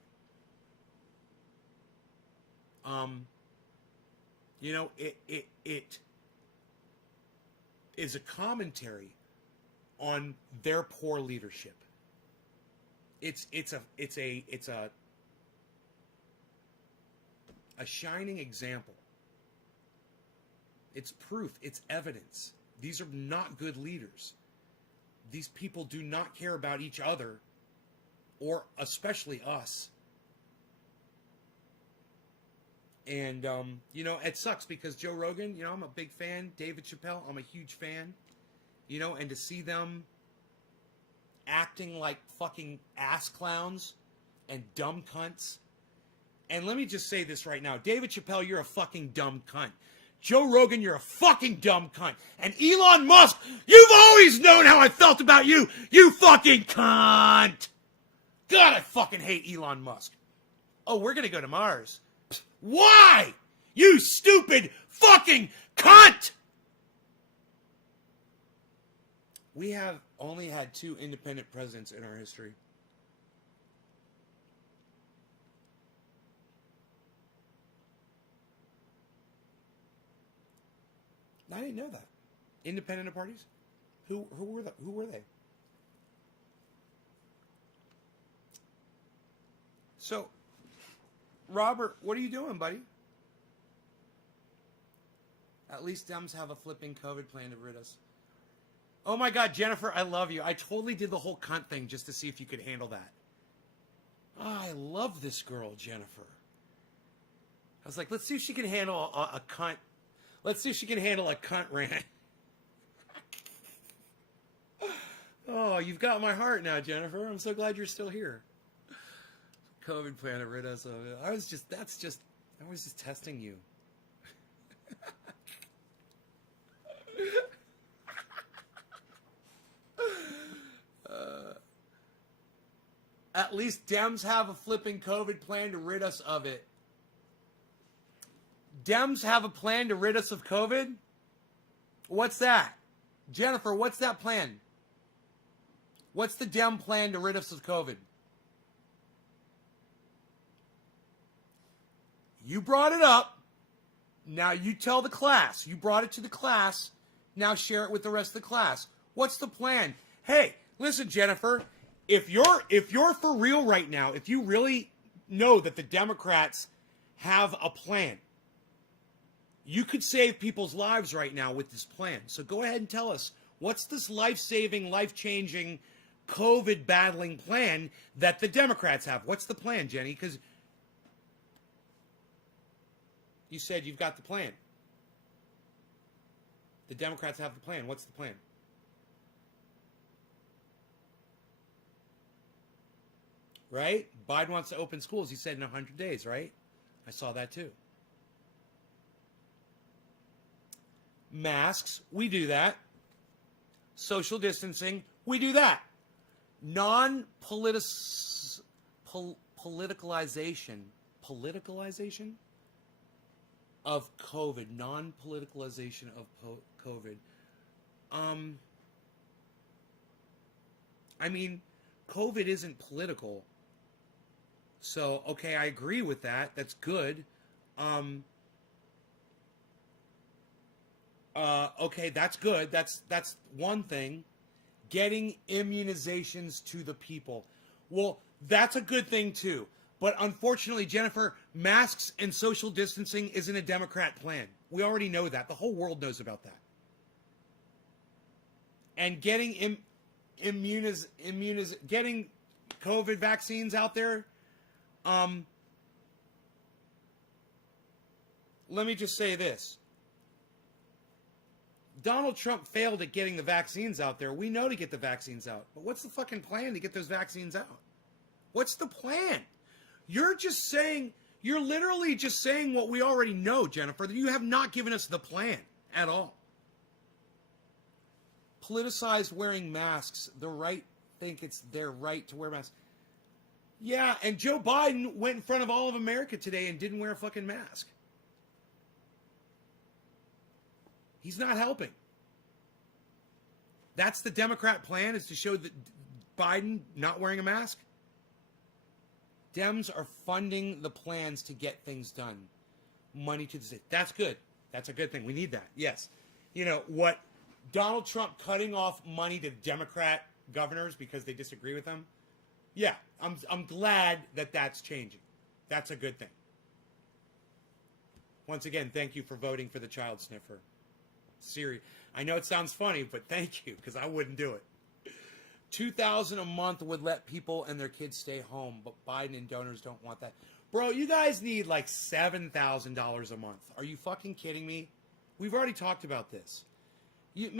you know, it is a commentary on their poor leadership. It's a shining example. It's proof. It's evidence. These are not good leaders. These people do not care about each other, or especially us. And, you know, it sucks because Joe Rogan, you know, I'm a big fan. David Chappelle, I'm a huge fan. You know, and to see them acting like fucking ass clowns and dumb cunts. And let me just say this right now. David Chappelle, you're a fucking dumb cunt. Joe Rogan, you're a fucking dumb cunt. And Elon Musk, you've always known how I felt about you, you fucking cunt. God, I fucking hate Elon Musk. Oh, we're going to go to Mars. Why? You stupid fucking cunt! We have only had 2 independent presidents in our history. I didn't know that. Independent parties? Who were they? So, Robert, what are you doing, buddy? At least Dems have a flipping COVID plan to rid us. Oh my God, Jennifer, I love you. I totally did the whole cunt thing just to see if you could handle that. Oh, I love this girl, Jennifer. I was like, let's see if she can handle a cunt. Let's see if she can handle a cunt rant. Oh, you've got my heart now, Jennifer. I'm so glad you're still here. COVID plan to rid us of it. I was just testing you. At least Dems have a flipping COVID plan to rid us of it. Dems have a plan to rid us of COVID? What's that? Jennifer, what's that plan? What's the Dem plan to rid us of COVID? You brought it up. Now you tell the class. You brought it to the class. Now share it with the rest of the class. What's the plan? Hey, listen, Jennifer, if you're for real right now, if you really know that the Democrats have a plan, you could save people's lives right now with this plan. So go ahead and tell us, what's this life-saving, life-changing, COVID-battling plan that the Democrats have? What's the plan, Jenny? Because you said you've got the plan. The Democrats have the plan. What's the plan? Right? Biden wants to open schools, he said, in 100 days, right? I saw that too. Masks, we do that. Social distancing, we do that. Non-politicalization of COVID. Non-politicalization of COVID. I mean, COVID isn't political. So, okay, I agree with that. That's good. Okay, that's good. That's one thing. Getting immunizations to the people. Well, that's a good thing too. But unfortunately, Jennifer, masks and social distancing isn't a Democrat plan. We already know that. The whole world knows about that. And getting getting COVID vaccines out there. Let me just say this. Donald Trump failed at getting the vaccines out there. We know to get the vaccines out. But what's the fucking plan to get those vaccines out? What's the plan? You're literally just saying what we already know, Jennifer. You have not given us the plan at all. Politicized wearing masks. The right think it's their right to wear masks. Yeah, and Joe Biden went in front of all of America today and didn't wear a fucking mask. He's not helping. That's the Democrat plan, is to show that Biden not wearing a mask? Dems are funding the plans to get things done. Money to the state. That's good. That's a good thing. We need that. Yes. You know, what Donald Trump cutting off money to Democrat governors because they disagree with him? Yeah, I'm glad that that's changing. That's a good thing. Once again, thank you for voting for the child sniffer. Serious. I know it sounds funny, but thank you, because I wouldn't do it. $2,000 a month would let people and their kids stay home, but Biden and donors don't want that. Bro, you guys need like $7,000 a month. Are you fucking kidding me? We've already talked about this. You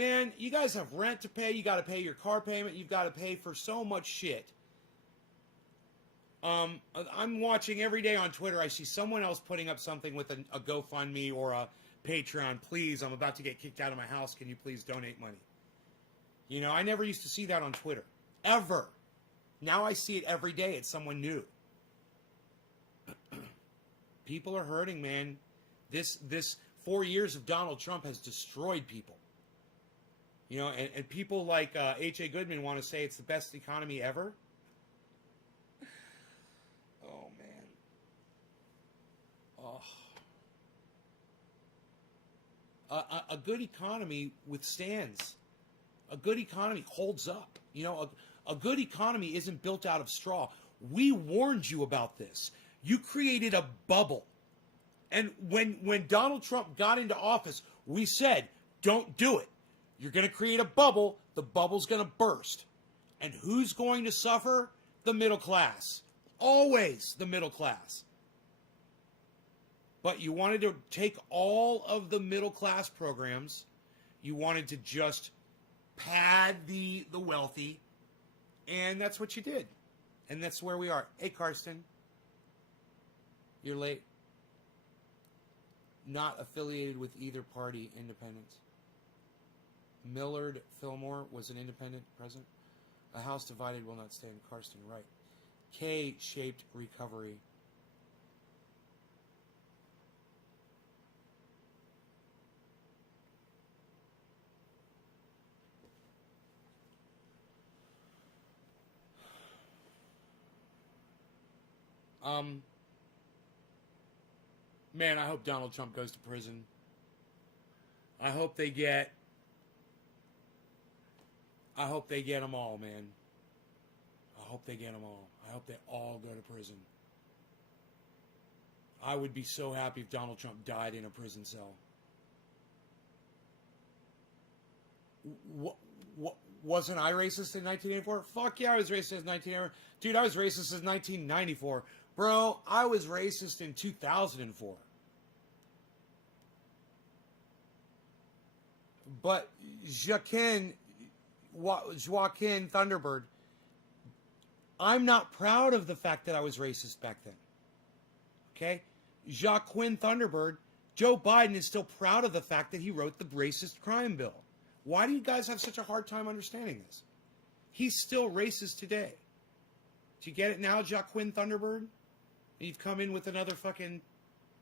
guys have rent to pay. You got to pay your car payment. You've got to pay for so much shit. I'm watching every day on Twitter. I see someone else putting up something with a GoFundMe or a Patreon. Please, I'm about to get kicked out of my house. Can you please donate money? You know, I never used to see that on Twitter. Ever. Now I see it every day. It's someone new. People are hurting, man. This 4 years of Donald Trump has destroyed people. You know, and people like H.A. Goodman want to say it's the best economy ever. Oh, man. Oh. A good economy withstands. A good economy holds up. You know, a good economy isn't built out of straw. We warned you about this. You created a bubble. And when Donald Trump got into office, we said, don't do it. You're going to create a bubble. The bubble's going to burst. And who's going to suffer? The middle class. Always the middle class. But you wanted to take all of the middle class programs. You wanted to just pad the wealthy. And that's what you did. And that's where we are. Hey, Karsten. You're late. Not affiliated with either party, independent. Millard Fillmore was an independent president. A house divided will not stand. Karsten, right. K-shaped recovery. Man, I hope Donald Trump goes to prison. I hope they get them all, man. I hope they get them all. I hope they all go to prison. I would be so happy if Donald Trump died in a prison cell. Wasn't I racist in 1984? Fuck yeah, I was racist in 1984. Dude, I was racist in 1994. Bro, I was racist in 2004. But Joaquin Thunderbird, I'm not proud of the fact that I was racist back then. Okay? Joaquin Thunderbird, Joe Biden is still proud of the fact that he wrote the racist crime bill. Why do you guys have such a hard time understanding this? He's still racist today. Do you get it now, Joaquin Thunderbird? You've come in with another fucking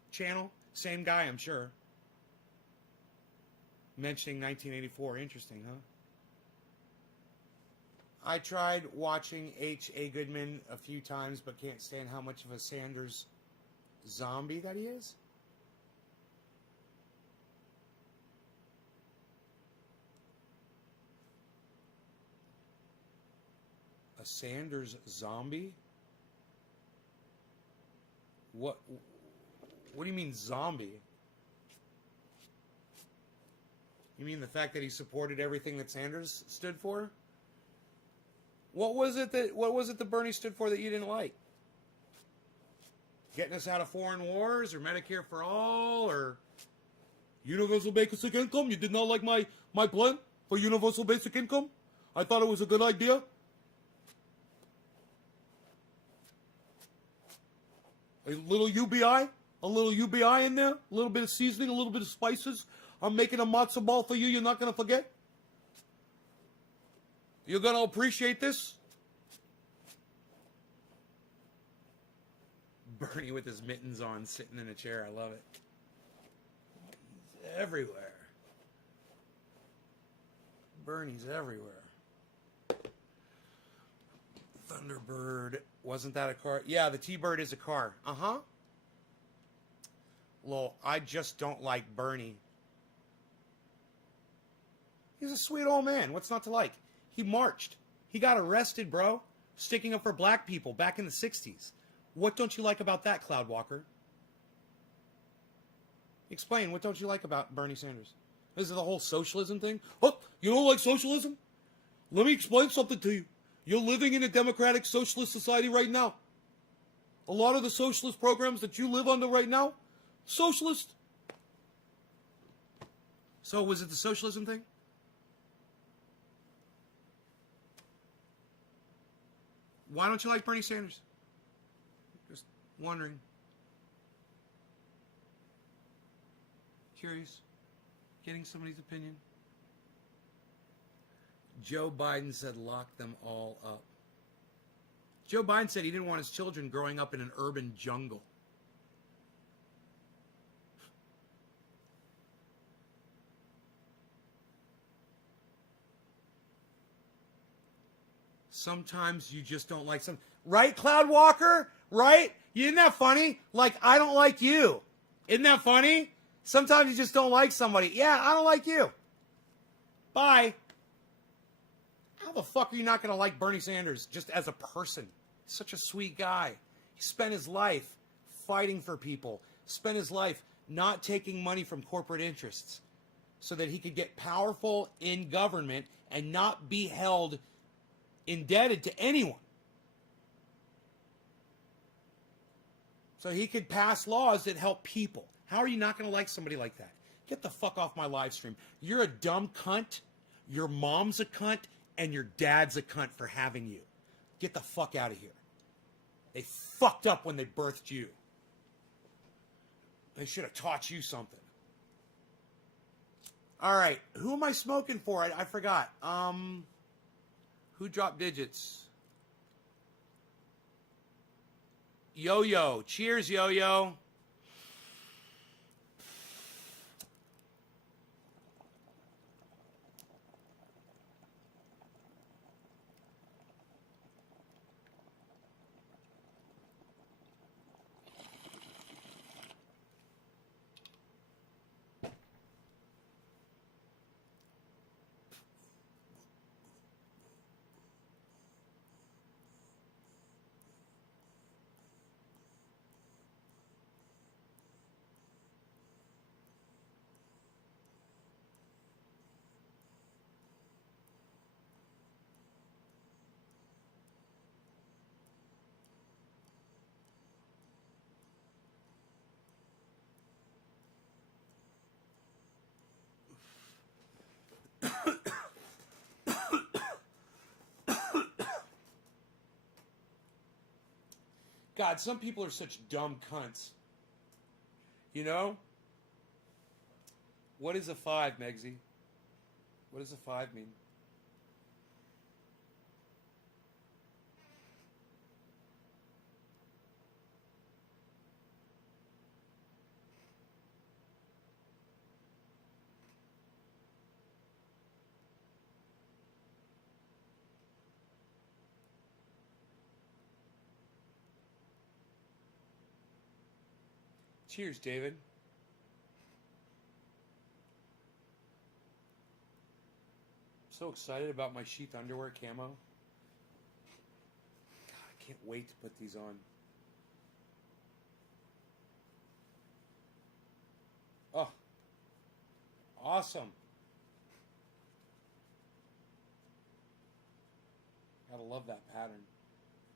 channel? Same guy, I'm sure. Mentioning 1984. Interesting, huh? I tried watching H.A. Goodman a few times, but can't stand how much of a Sanders zombie that he is. A Sanders zombie? What do you mean zombie? You mean the fact that he supported everything that Sanders stood for? What was it that Bernie stood for that you didn't like? Getting us out of foreign wars, or Medicare for all, or universal basic income? You did not like my plan for universal basic income? I thought it was a good idea. A little UBI in there, a little bit of seasoning, a little bit of spices. I'm making a matzo ball for you. You're not going to forget? You're going to appreciate this? Bernie with his mittens on, sitting in a chair. I love it. He's everywhere. Bernie's everywhere. Thunderbird. Wasn't that a car? Yeah, the T-Bird is a car. Uh-huh. Well, I just don't like Bernie. He's a sweet old man. What's not to like? He marched. He got arrested, bro. Sticking up for black people back in the 60s. What don't you like about that, Cloudwalker? Explain. What don't you like about Bernie Sanders? This is the whole socialism thing? Oh, you don't like socialism? Let me explain something to you. You're living in a democratic socialist society right now. A lot of the socialist programs that you live under right now, socialist. So was it the socialism thing? Why don't you like Bernie Sanders? Just wondering. Curious. Getting somebody's opinion. Joe Biden said lock them all up. Joe Biden said he didn't want his children growing up in an urban jungle. Sometimes you just don't like some. Right, Cloud Walker? Right? Isn't that funny? Like, I don't like you. Isn't that funny? Sometimes you just don't like somebody. Yeah, I don't like you. Bye. How the fuck are you not going to like Bernie Sanders just as a person? He's such a sweet guy. He spent his life fighting for people. Spent his life not taking money from corporate interests so that he could get powerful in government and not be held indebted to anyone. So he could pass laws that help people. How are you not going to like somebody like that? Get the fuck off my live stream. You're a dumb cunt. Your mom's a cunt. And your dad's a cunt for having you. Get the fuck out of here. They fucked up when they birthed you. They should have taught you something. All right. Who am I smoking for? I forgot. Who dropped digits? Yo-Yo. Cheers, Yo-Yo. God, some people are such dumb cunts. You know? What is a 5, Megsy? What does a 5 mean? Cheers, David. So excited about my sheath underwear camo. God, I can't wait to put these on. Oh, awesome. Gotta love that pattern.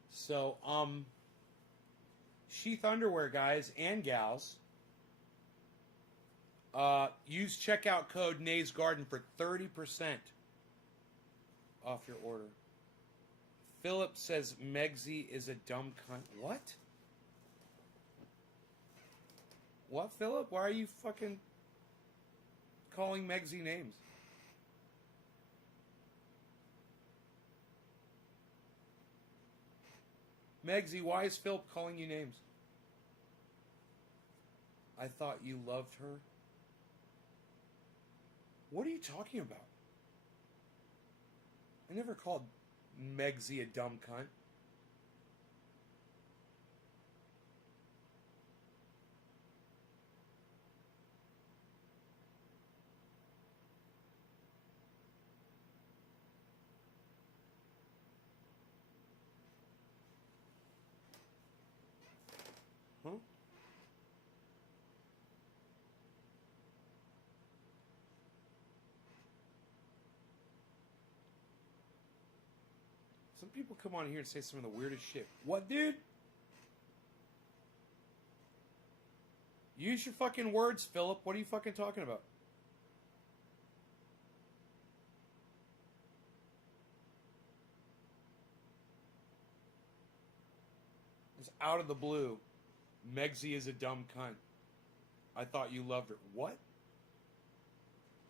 So, sheath underwear, guys and gals. Use checkout code Nays Garden for 30% off your order. Philip says Megsy is a dumb cunt. What? What, Philip? Why are you fucking calling Megsy names? Megsy, why is Philip calling you names? I thought you loved her. What are you talking about? I never called Megsy a dumb cunt. Huh? Some people come on here and say some of the weirdest shit. What, dude? Use your fucking words, Philip. What are you fucking talking about? It's out of the blue. Megsy is a dumb cunt. I thought you loved her. What?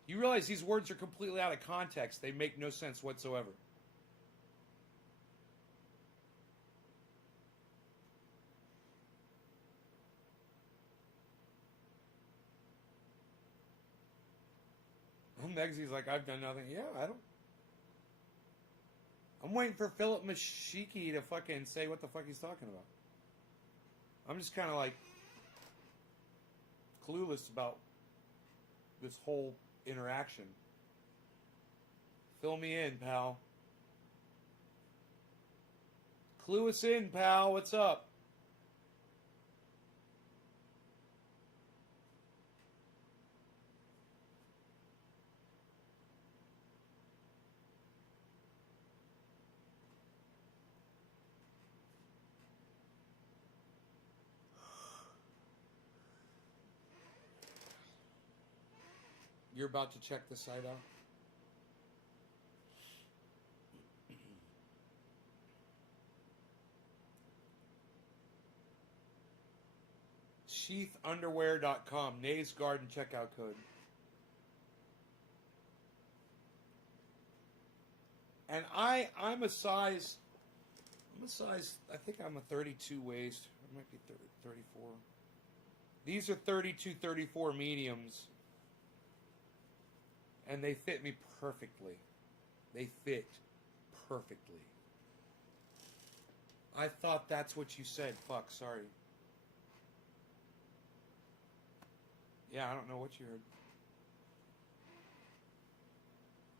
You realize these words are completely out of context. They make no sense whatsoever. Megsy's like, I've done nothing. Yeah, I don't. I'm waiting for Philip Mashiki to fucking say what the fuck he's talking about. I'm just kind of like clueless about this whole interaction. Fill me in, pal. Clue us in, pal. What's up? You're about to check the site out? Sheathunderwear.com. Nays Garden checkout code. And I'm a size, I think I'm a 32 waist. It might be 30, 34. These are 32, 34 mediums. And they fit me perfectly. They fit perfectly. I thought that's what you said. Fuck, sorry. Yeah, I don't know what you heard.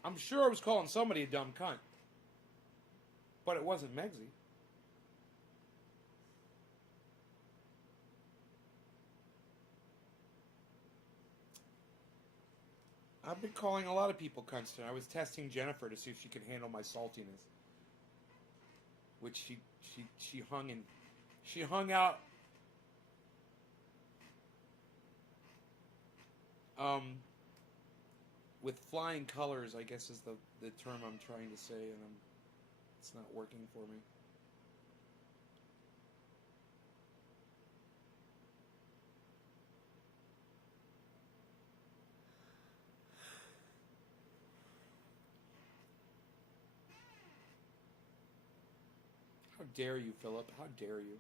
I'm sure I was calling somebody a dumb cunt. But it wasn't Megsy. I've been calling a lot of people cunts tonight. I was testing Jennifer to see if she could handle my saltiness. Which she hung out with flying colors, I guess is the term I'm trying to say, and it's not working for me. How dare you, Philip? How dare you?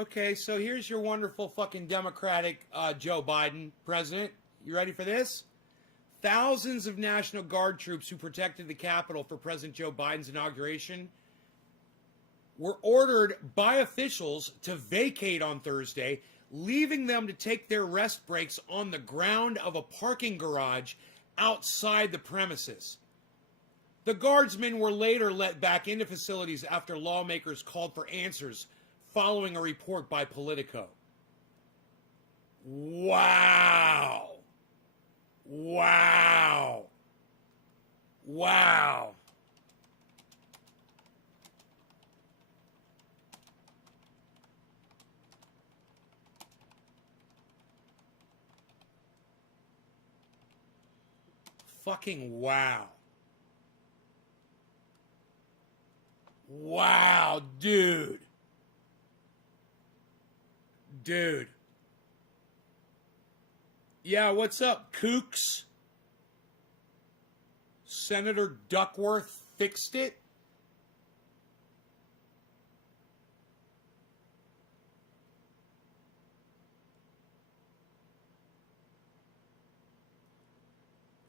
Okay, so here's your wonderful fucking Democratic Joe Biden, president. You ready for this? Thousands of National Guard troops who protected the Capitol for President Joe Biden's inauguration were ordered by officials to vacate on Thursday, leaving them to take their rest breaks on the ground of a parking garage outside the premises. The guardsmen were later let back into facilities after lawmakers called for answers following a report by Politico. Wow. Wow. Wow. Fucking wow. Wow, dude. Dude. Yeah, what's up, kooks? Senator Duckworth fixed it?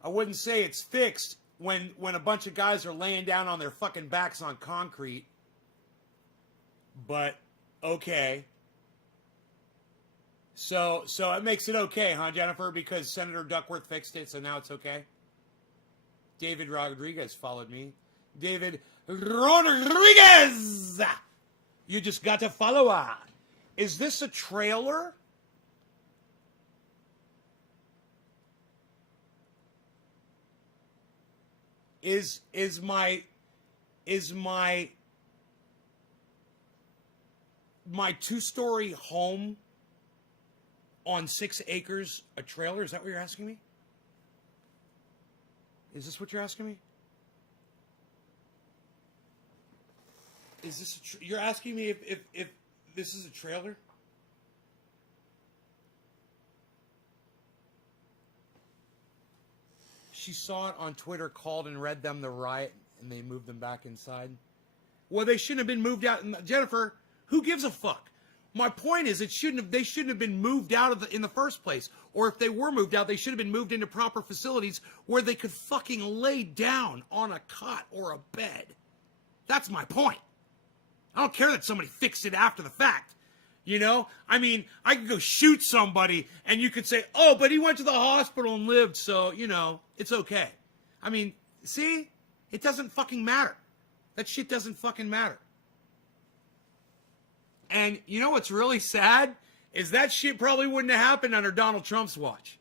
I wouldn't say it's fixed when a bunch of guys are laying down on their fucking backs on concrete. But, okay. So it makes it okay, huh, Jennifer? Because Senator Duckworth fixed it, so now it's okay. David Rodriguez followed me. David Rodriguez! You just got to follow on. Is this a trailer? Is my two-story home on 6 acres a trailer? Is that what you're asking me? Is this what you're asking me? Is this you're asking me if this is a trailer? She saw it on Twitter, called and read them the riot, and they moved them back inside. Well, they shouldn't have been moved out. Jennifer, who gives a fuck? My point is, they shouldn't have been moved out in the first place. Or if they were moved out, they should have been moved into proper facilities where they could fucking lay down on a cot or a bed. That's my point. I don't care that somebody fixed it after the fact. You know? I mean, I could go shoot somebody and you could say, oh, but he went to the hospital and lived, so, you know, it's okay. I mean, see? It doesn't fucking matter. That shit doesn't fucking matter. And you know what's really sad? Is that shit probably wouldn't have happened under Donald Trump's watch.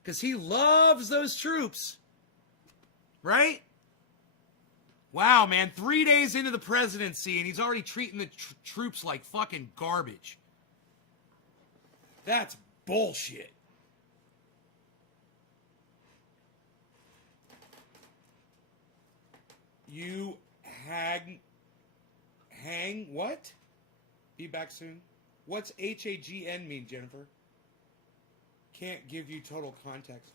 Because he loves those troops. Right? Wow, man. 3 days into the presidency and he's already treating the troops like fucking garbage. That's bullshit. You hang what? Be back soon. What's HAGN mean, Jennifer? Can't give you total context.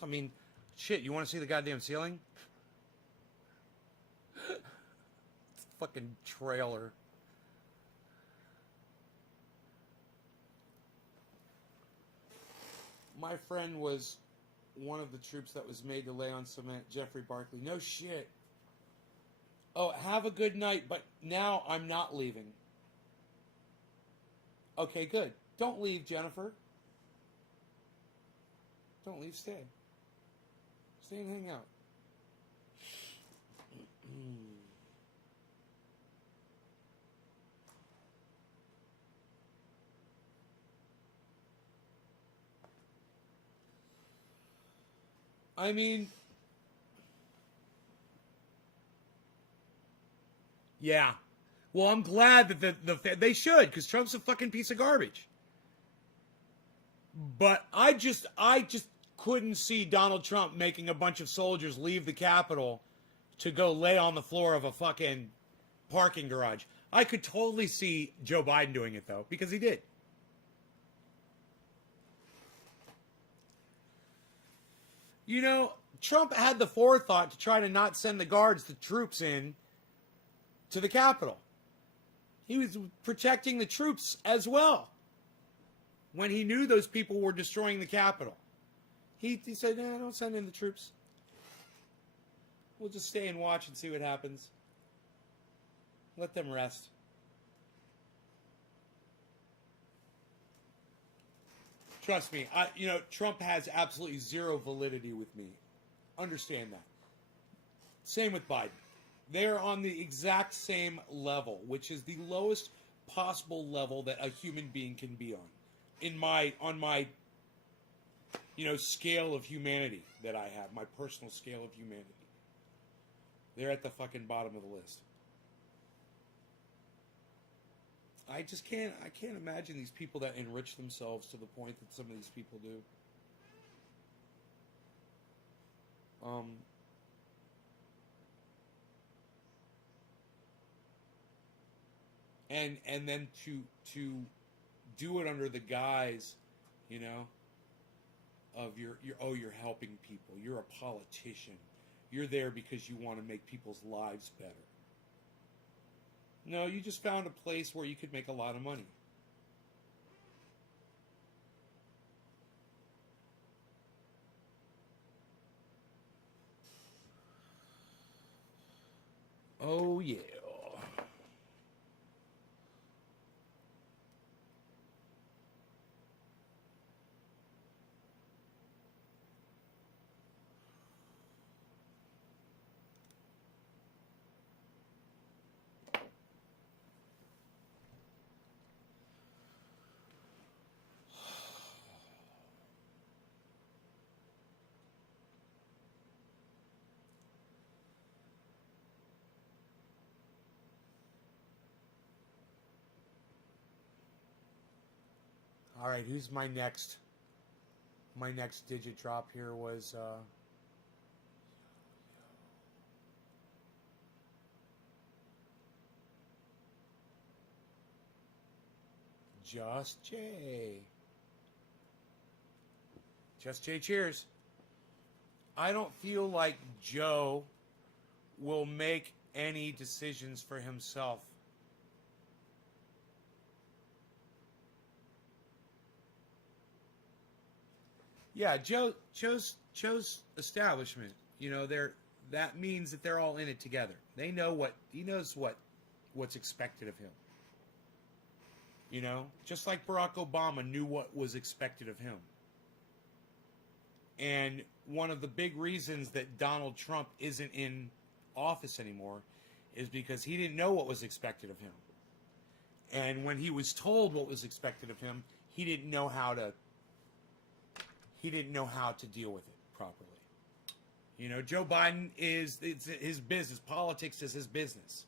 I mean, shit, you want to see the goddamn ceiling? It's a fucking trailer. My friend was one of the troops that was made to lay on cement, Jeffrey Barkley. No shit. Oh, have a good night, but now I'm not leaving. Okay, good. Don't leave, Jennifer. Don't leave, stay. Stay and hang out. I mean, yeah. Well, I'm glad that they should, because Trump's a fucking piece of garbage. But I just couldn't see Donald Trump making a bunch of soldiers leave the Capitol to go lay on the floor of a fucking parking garage. I could totally see Joe Biden doing it, though, because he did. You know, Trump had the forethought to try to not send the troops in to the Capitol. He was protecting the troops as well when he knew those people were destroying the Capitol. He said, no, don't send in the troops. We'll just stay and watch and see what happens. Let them rest. Trust me, Trump has absolutely zero validity with me. Understand that. Same with Biden. They're on the exact same level, which is the lowest possible level that a human being can be on. On my scale of humanity that I have, my personal scale of humanity. They're at the fucking bottom of the list. I can't imagine these people that enrich themselves to the point that some of these people do. And then to do it under the guise, of you're helping people. You're a politician. You're there because you want to make people's lives better. No, you just found a place where you could make a lot of money. Oh, yeah. All right, who's my next? My next digit drop here was Just Jay. Just Jay, cheers. I don't feel like Joe will make any decisions for himself. Yeah, Joe's establishment. You know, that means that they're all in it together. They know he knows what's expected of him. You know, just like Barack Obama knew what was expected of him. And one of the big reasons that Donald Trump isn't in office anymore is because he didn't know what was expected of him. And when he was told what was expected of him, he didn't know how to deal with it properly. You know, Joe Biden it's his business. Politics is his business.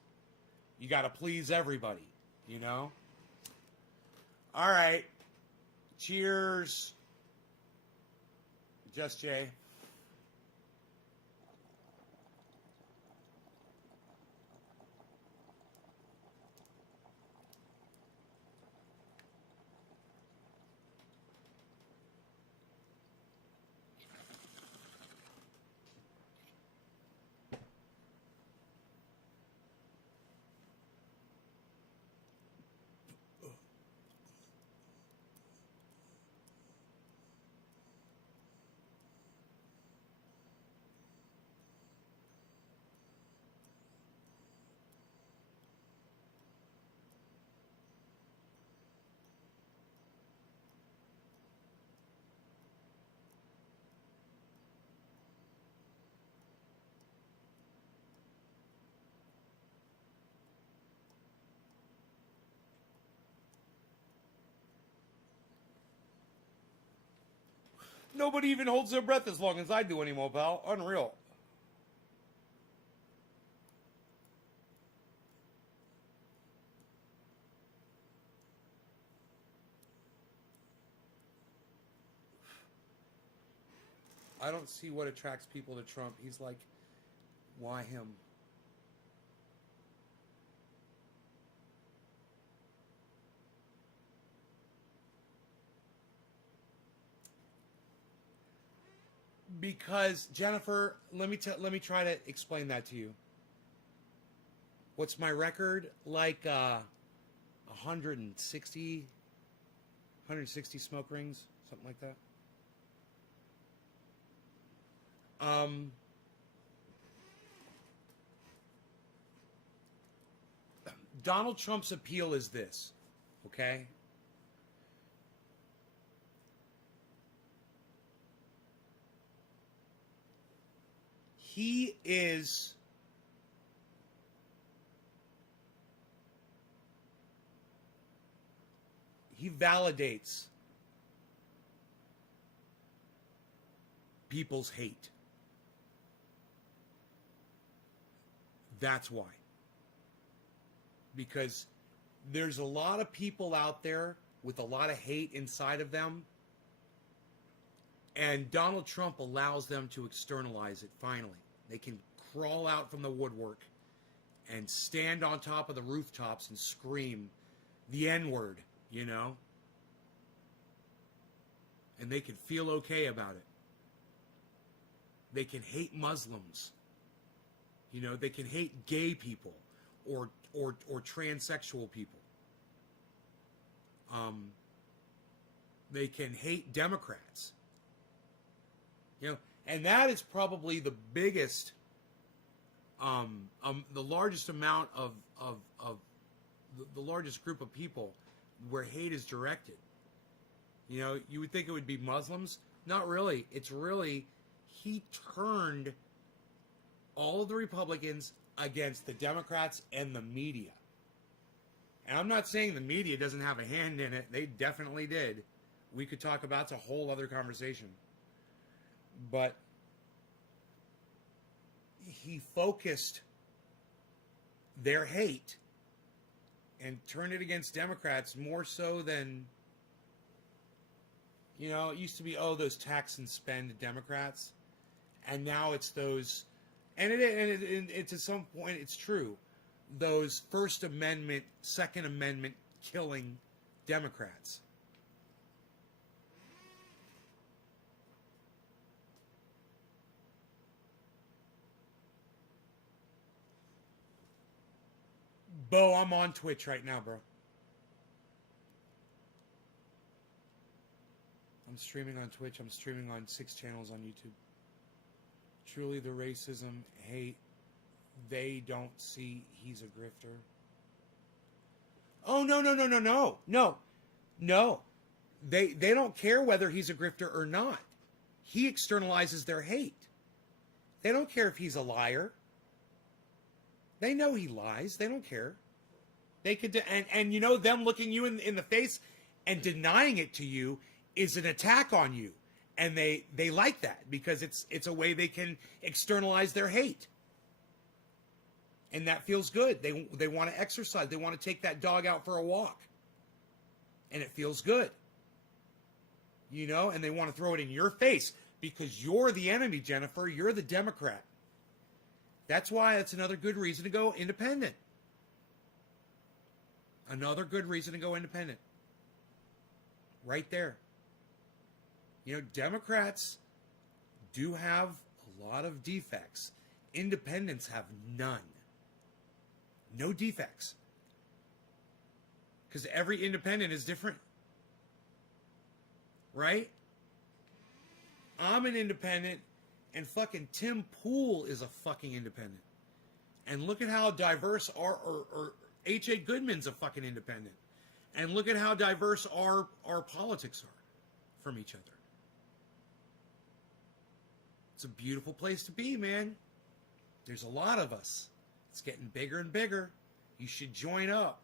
You got to please everybody, you know? All right. Cheers. Just Jay. Nobody even holds their breath as long as I do anymore, pal. Unreal. I don't see what attracts people to Trump. He's like, why him? Because Jennifer, let me try to explain that to you. What's my record? Like 160 smoke rings, something like that. Donald Trump's appeal is this, okay? He validates people's hate. That's why. Because there's a lot of people out there with a lot of hate inside of them, and Donald Trump allows them to externalize it finally. They can crawl out from the woodwork and stand on top of the rooftops and scream the N-word, you know? And they can feel okay about it. They can hate Muslims. You know, they can hate gay people or transsexual people. They can hate Democrats. You know, and that is probably the biggest the largest amount of the largest group of people where hate is directed. You know, you would think it would be Muslims. Not really. It's really, he turned all of the Republicans against the Democrats and the media. And I'm not saying the media doesn't have a hand in it. They definitely did. We could talk about, it's a whole other conversation. But he focused their hate and turned it against Democrats more so than, you know, it used to be, oh, those tax and spend Democrats. And now it's those, and it to some point it's true, those First Amendment, Second Amendment killing Democrats. Bo, I'm on Twitch right now, bro. I'm streaming on Twitch. I'm streaming on 6 channels on YouTube. Truly, the racism, hate, they don't see he's a grifter. Oh, no. They don't care whether he's a grifter or not. He externalizes their hate. They don't care if he's a liar. They know he lies. They don't care. They could, and you know, them looking you in the face and denying it to you is an attack on you. And they like that because it's a way they can externalize their hate. And that feels good. They want to exercise. They want to take that dog out for a walk. And it feels good. You know, and they want to throw it in your face because you're the enemy, Jennifer. You're the Democrat. That's why it's another good reason to go independent. Another good reason to go independent. Right there. You know, Democrats do have a lot of defects. Independents have none. No defects. Because every independent is different. Right? I'm an independent, and fucking Tim Pool is a fucking independent. And look at how diverse or H.A. Goodman's a fucking independent. And look at how diverse our politics are from each other. It's a beautiful place to be, man. There's a lot of us. It's getting bigger and bigger. You should join up.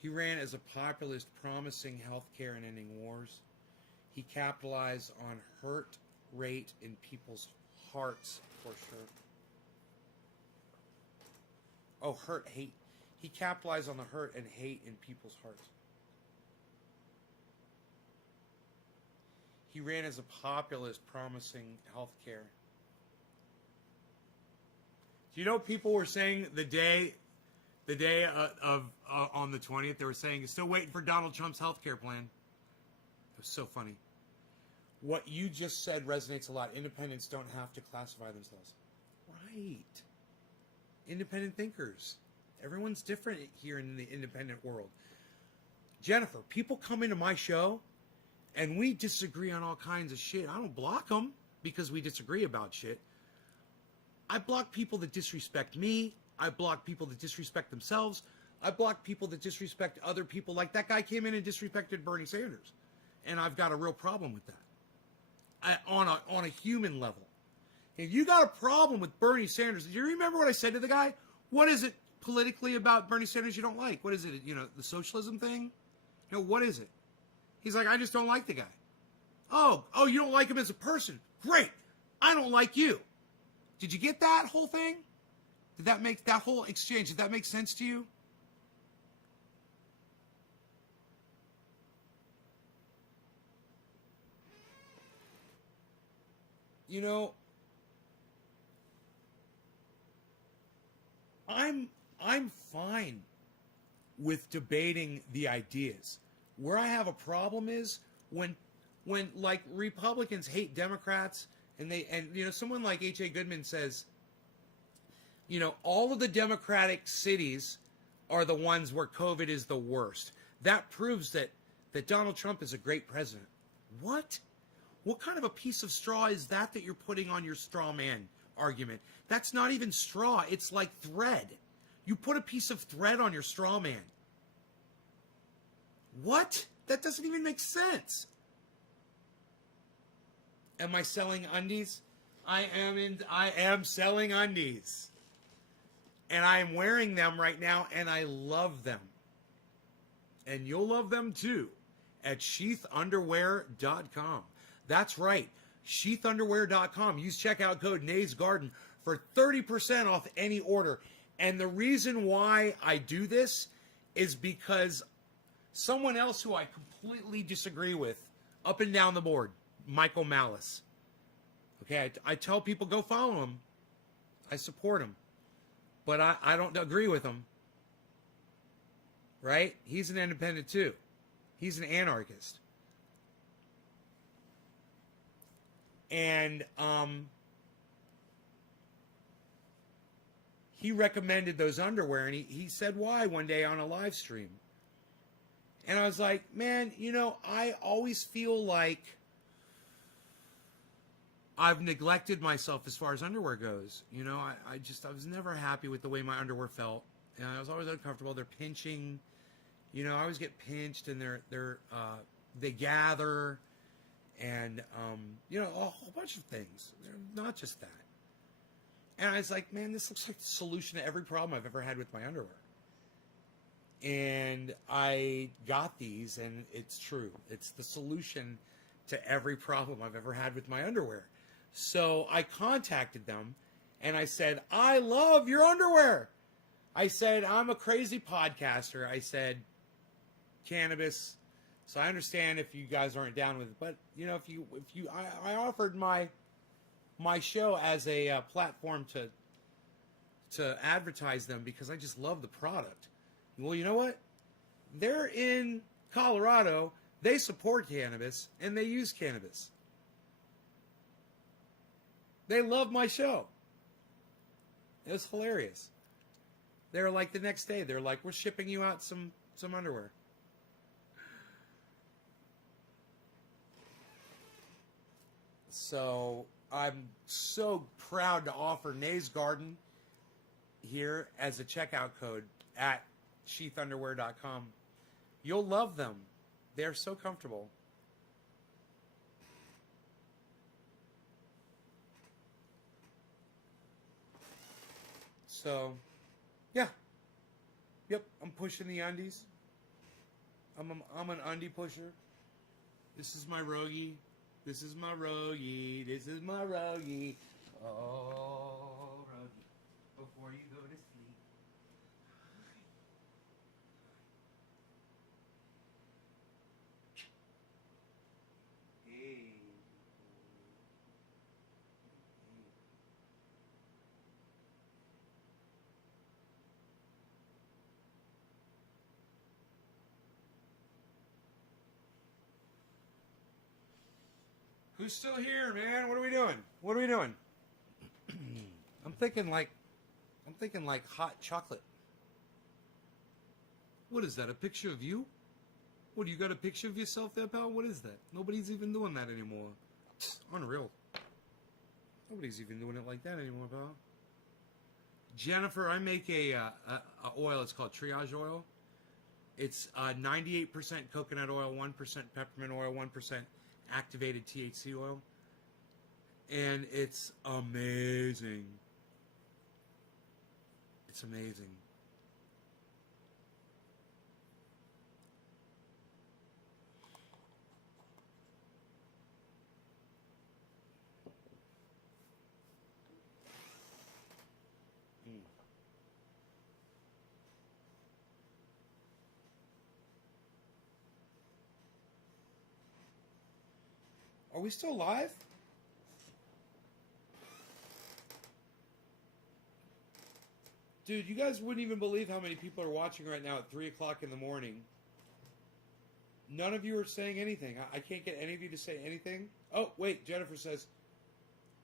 He ran as a populist promising health care and ending wars. He capitalized on hurt rate in people's hearts, for sure. Oh, hate. He capitalized on the hurt and hate in people's hearts. He ran as a populist promising health care. Do you know people were saying the day of on the 20th, they were saying, still waiting for Donald Trump's health care plan. It was so funny. What you just said resonates a lot. Independents don't have to classify themselves. Right. Independent thinkers. Everyone's different here in the independent world. Jennifer, people come into my show and we disagree on all kinds of shit. I don't block them because we disagree about shit. I block people that disrespect me. I block people that disrespect themselves. I block people that disrespect other people. Like that guy came in and disrespected Bernie Sanders. And I've got a real problem with that. On a human level. If you got a problem with Bernie Sanders, do you remember what I said to the guy? What is it politically about Bernie Sanders you don't like? What is it? You know, the socialism thing? You know, what is it? He's like, I just don't like the guy. Oh, you don't like him as a person. Great. I don't like you. Did you get that whole thing? Did that make that whole exchange, did that make sense to you? You know, I'm fine with debating the ideas. Where I have a problem is when like Republicans hate Democrats and you know, someone like H.A. Goodman says, you know, all of the Democratic cities are the ones where COVID is the worst. That proves that Donald Trump is a great president. What? What kind of a piece of straw is that you're putting on your straw man argument. That's not even straw. It's like thread. You put a piece of thread on your straw man. What? That doesn't even make sense. Am I selling undies? I am selling undies. And I am wearing them right now, and I love them. And you'll love them too at sheathunderwear.com. That's right, sheathunderwear.com. Use checkout code Nays Garden for 30% off any order. And the reason why I do this is because someone else who I completely disagree with up and down the board, Michael Malice. Okay, I tell people go follow him. I support him. But I don't agree with him. Right? He's an independent too. He's an anarchist. And he recommended those underwear, and he said why one day on a live stream. And I was like, man, you know, I always feel like I've neglected myself as far as underwear goes. You know, I was never happy with the way my underwear felt. And I was always uncomfortable. They're pinching. You know, I always get pinched, and they gather, and you know, a whole bunch of things. They're not just that. And I was like, man, this looks like the solution to every problem I've ever had with my underwear. And I got these, and it's true. It's the solution to every problem I've ever had with my underwear. So I contacted them, and I said, I love your underwear. I said, I'm a crazy podcaster. I said, cannabis. So I understand if you guys aren't down with it, but you know, I offered my show as a platform to advertise them because I just love the product. Well, you know what? They're in Colorado. They support cannabis and they use cannabis. They love my show. It was hilarious. They're like the next day, they're like, we're shipping you out some underwear. So I'm so proud to offer Nays Garden here as a checkout code at sheathunderwear.com. You'll love them. They're so comfortable. So, yeah. Yep, I'm pushing the undies. I'm an undie pusher. This is my Rogie. This is my Rogie. This is my Rogie. Oh, Rogie. Before you go to sleep. Hey. Who's still here, man? What are we doing? What are we doing? I'm thinking like hot chocolate. What is that? A picture of you? What, you got a picture of yourself there, pal? What is that? Nobody's even doing that anymore. Unreal. Nobody's even doing it like that anymore, pal. Jennifer, I make a oil. It's called triage oil. It's 98% coconut oil, 1% peppermint oil, 1% activated THC oil, and it's amazing. It's amazing. Are we still live? Dude, you guys wouldn't even believe how many people are watching right now at 3 o'clock in the morning. None of you are saying anything. I can't get any of you to say anything. Oh, wait, Jennifer says,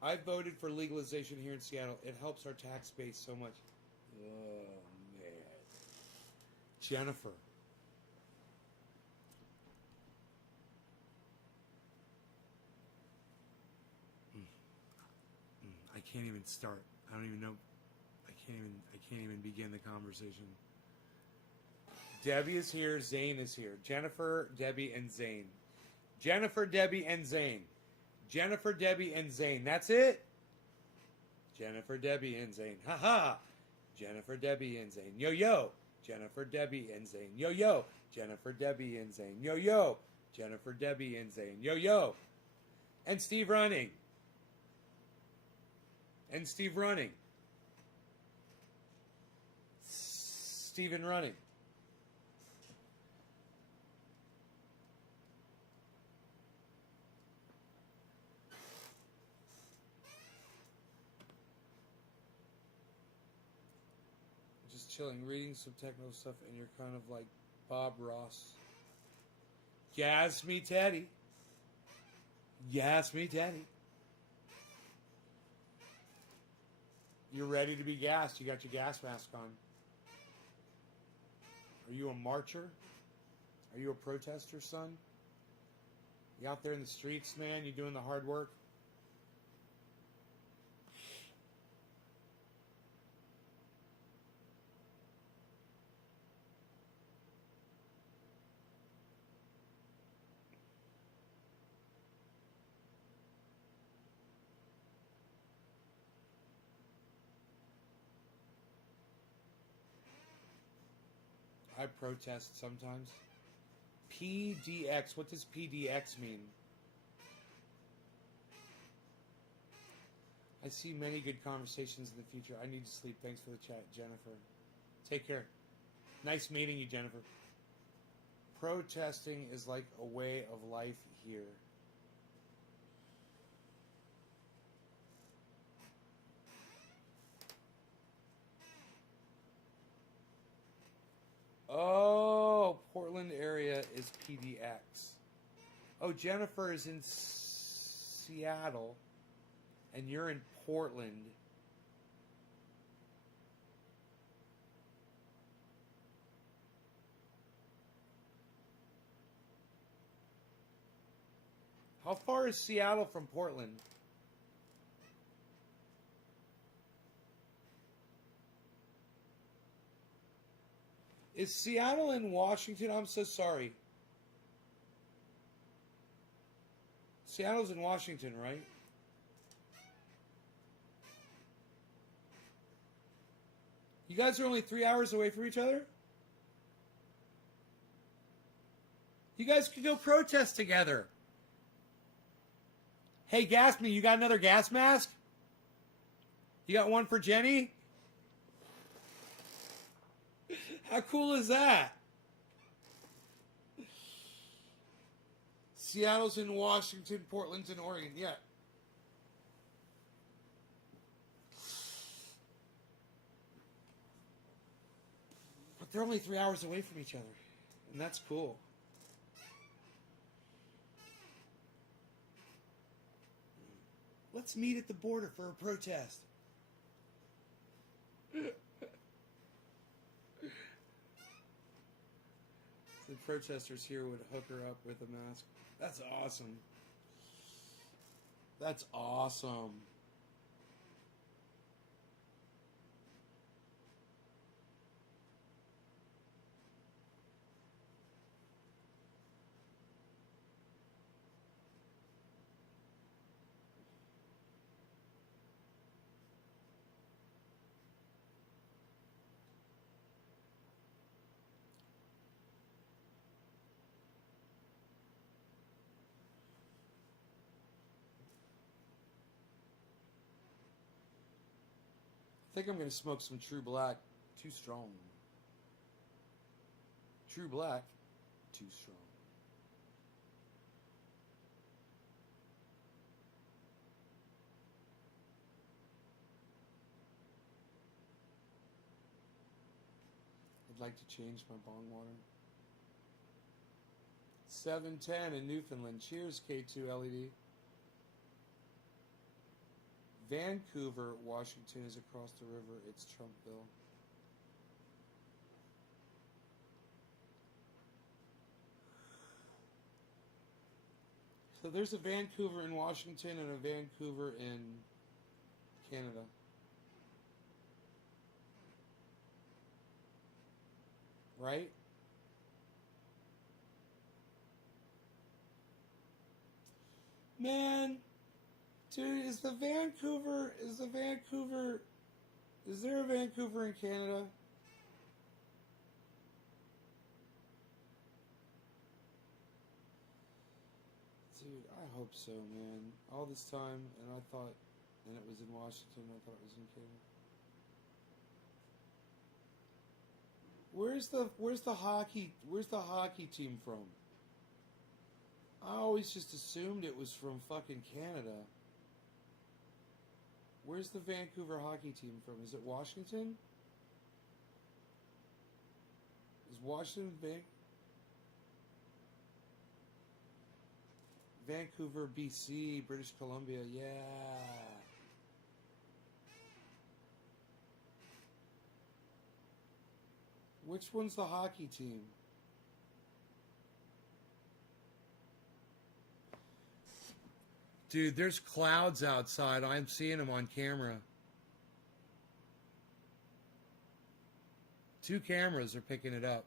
I voted for legalization here in Seattle. It helps our tax base so much. Oh, man. Jennifer. can't even start. I don't even know. I can't even begin the conversation. Debbie is here. Zane is here. Jennifer, Debbie, and Zane. Jennifer, Debbie, and Zane. Jennifer, Debbie, and Zane. That's it. Jennifer, Debbie, and Zane. Ha ha. Jennifer, Debbie, and Zane. Yo yo. Jennifer, Debbie, and Zane. Yo yo. Jennifer, Debbie, and Zane. Yo yo. Jennifer, Debbie, and Zane. Yo yo. And Steve running. And Steve running. Steven running. Just chilling, reading some techno stuff, and you're kind of like Bob Ross. Gas me, Teddy. Gas me, Teddy. You're ready to be gassed. You got your gas mask on. Are you a marcher? Are you a protester, son? You out there in the streets, man? You doing the hard work? I protest sometimes. PDX. What does PDX mean? I see many good conversations in the future. I need to sleep. Thanks for the chat, Jennifer. Take care. Nice meeting you, Jennifer. Protesting is like a way of life here. Oh, Portland area is PDX. Oh, Jennifer is in Seattle, and you're in Portland. How far is Seattle from Portland? Is Seattle in Washington? I'm so sorry. Seattle's in Washington, right? You guys are only 3 hours away from each other? You guys could go protest together. Hey, Gatsby, you got another gas mask? You got one for Jenny? How cool is that? Seattle's in Washington, Portland's in Oregon. Yeah. But they're only 3 hours away from each other. And that's cool. Let's meet at the border for a protest. The protesters here would hook her up with a mask. That's awesome. That's awesome. I think I'm going to smoke some True Black. Too strong. True Black. Too strong. I'd like to change my bong water. 710 in Newfoundland. Cheers, K2 LED. Vancouver, Washington is across the river. It's Trumpville. So there's a Vancouver in Washington and a Vancouver in Canada. Right? Man, dude, is there a Vancouver in Canada? Dude, I hope so, man. All this time, and I thought, and it was in Washington, I thought it was in Canada. Where's the hockey team from? I always just assumed it was from fucking Canada. Where's the Vancouver hockey team from? Is it Washington? Is Washington Vancouver, BC, British Columbia? Yeah. Which one's the hockey team? Dude, there's clouds outside. I'm seeing them on camera. 2 cameras are picking it up.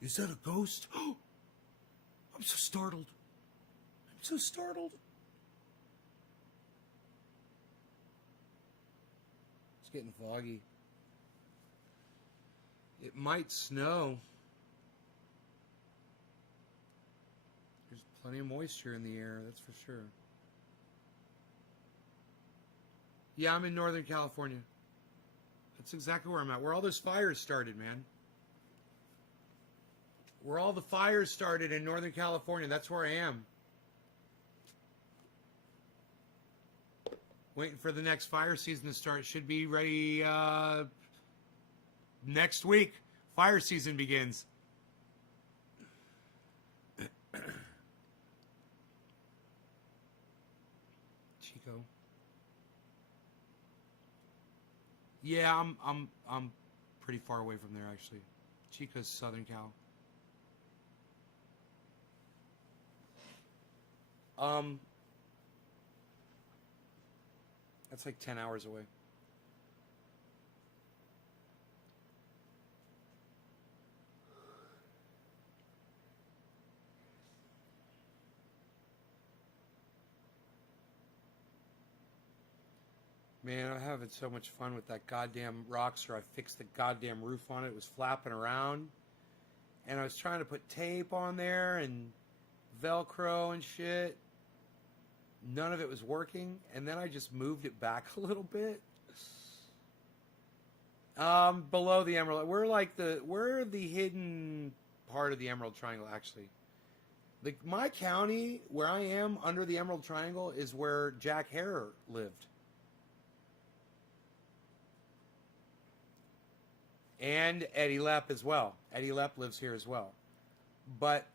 Is that a ghost? I'm so startled. I'm so startled. It's getting foggy. It might snow. There's plenty of moisture in the air, that's for sure. Yeah, I'm in Northern California. That's exactly where I'm at. Where all those fires started, man. Where all the fires started in Northern California. That's where I am. Waiting for the next fire season to start. Should be ready next week. Fire season begins. Chico. Yeah, I'm pretty far away from there actually. Chico's Southern Cal. That's like 10 hours away. Man, I'm having so much fun with that goddamn Rockster. I fixed the goddamn roof on it. It was flapping around. And I was trying to put tape on there and Velcro and shit. None of it was working. And then I just moved it back a little bit. Below the Emerald. We're the hidden part of the Emerald Triangle, actually. My county, where I am, under the Emerald Triangle, is where Jack Hare lived. And Eddie Lepp as well. Eddie Lepp lives here as well. But,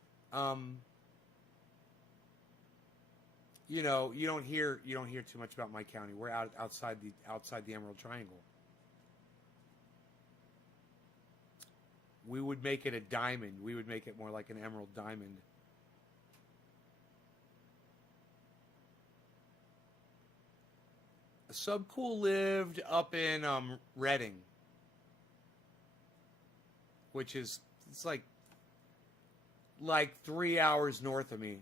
you know, you don't hear too much about my county. We're outside the Emerald Triangle. We would make it a diamond. We would make it more like an emerald diamond. Subcool lived up in Redding, which is it's like 3 hours north of me.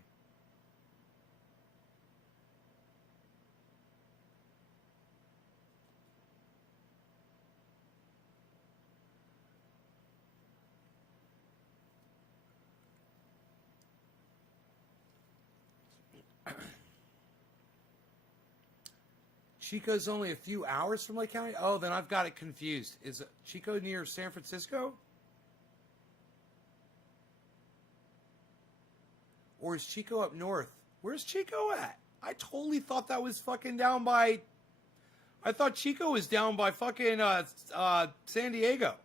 Chico's only a few hours from Lake County? Oh, then I've got it confused. Is Chico near San Francisco? Or is Chico up north? Where's Chico at? I totally thought that was fucking down by... I thought Chico was down by fucking San Diego.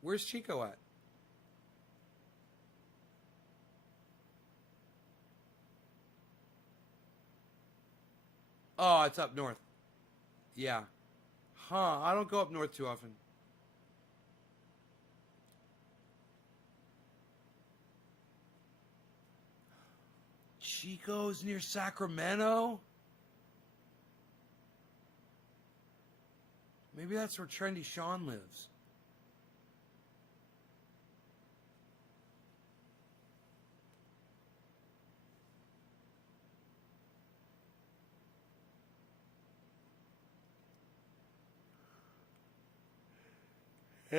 Where's Chico at? Oh, it's up north. Yeah. Huh, I don't go up north too often. Chico's near Sacramento? Maybe that's where Trendy Sean lives. All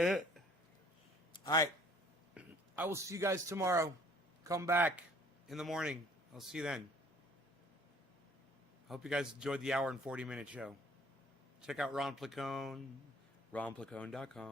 right. I will see you guys tomorrow. Come back in the morning. I'll see you then. Hope you guys enjoyed the hour and 40-minute show. Check out Ron Placone, ronplacone.com.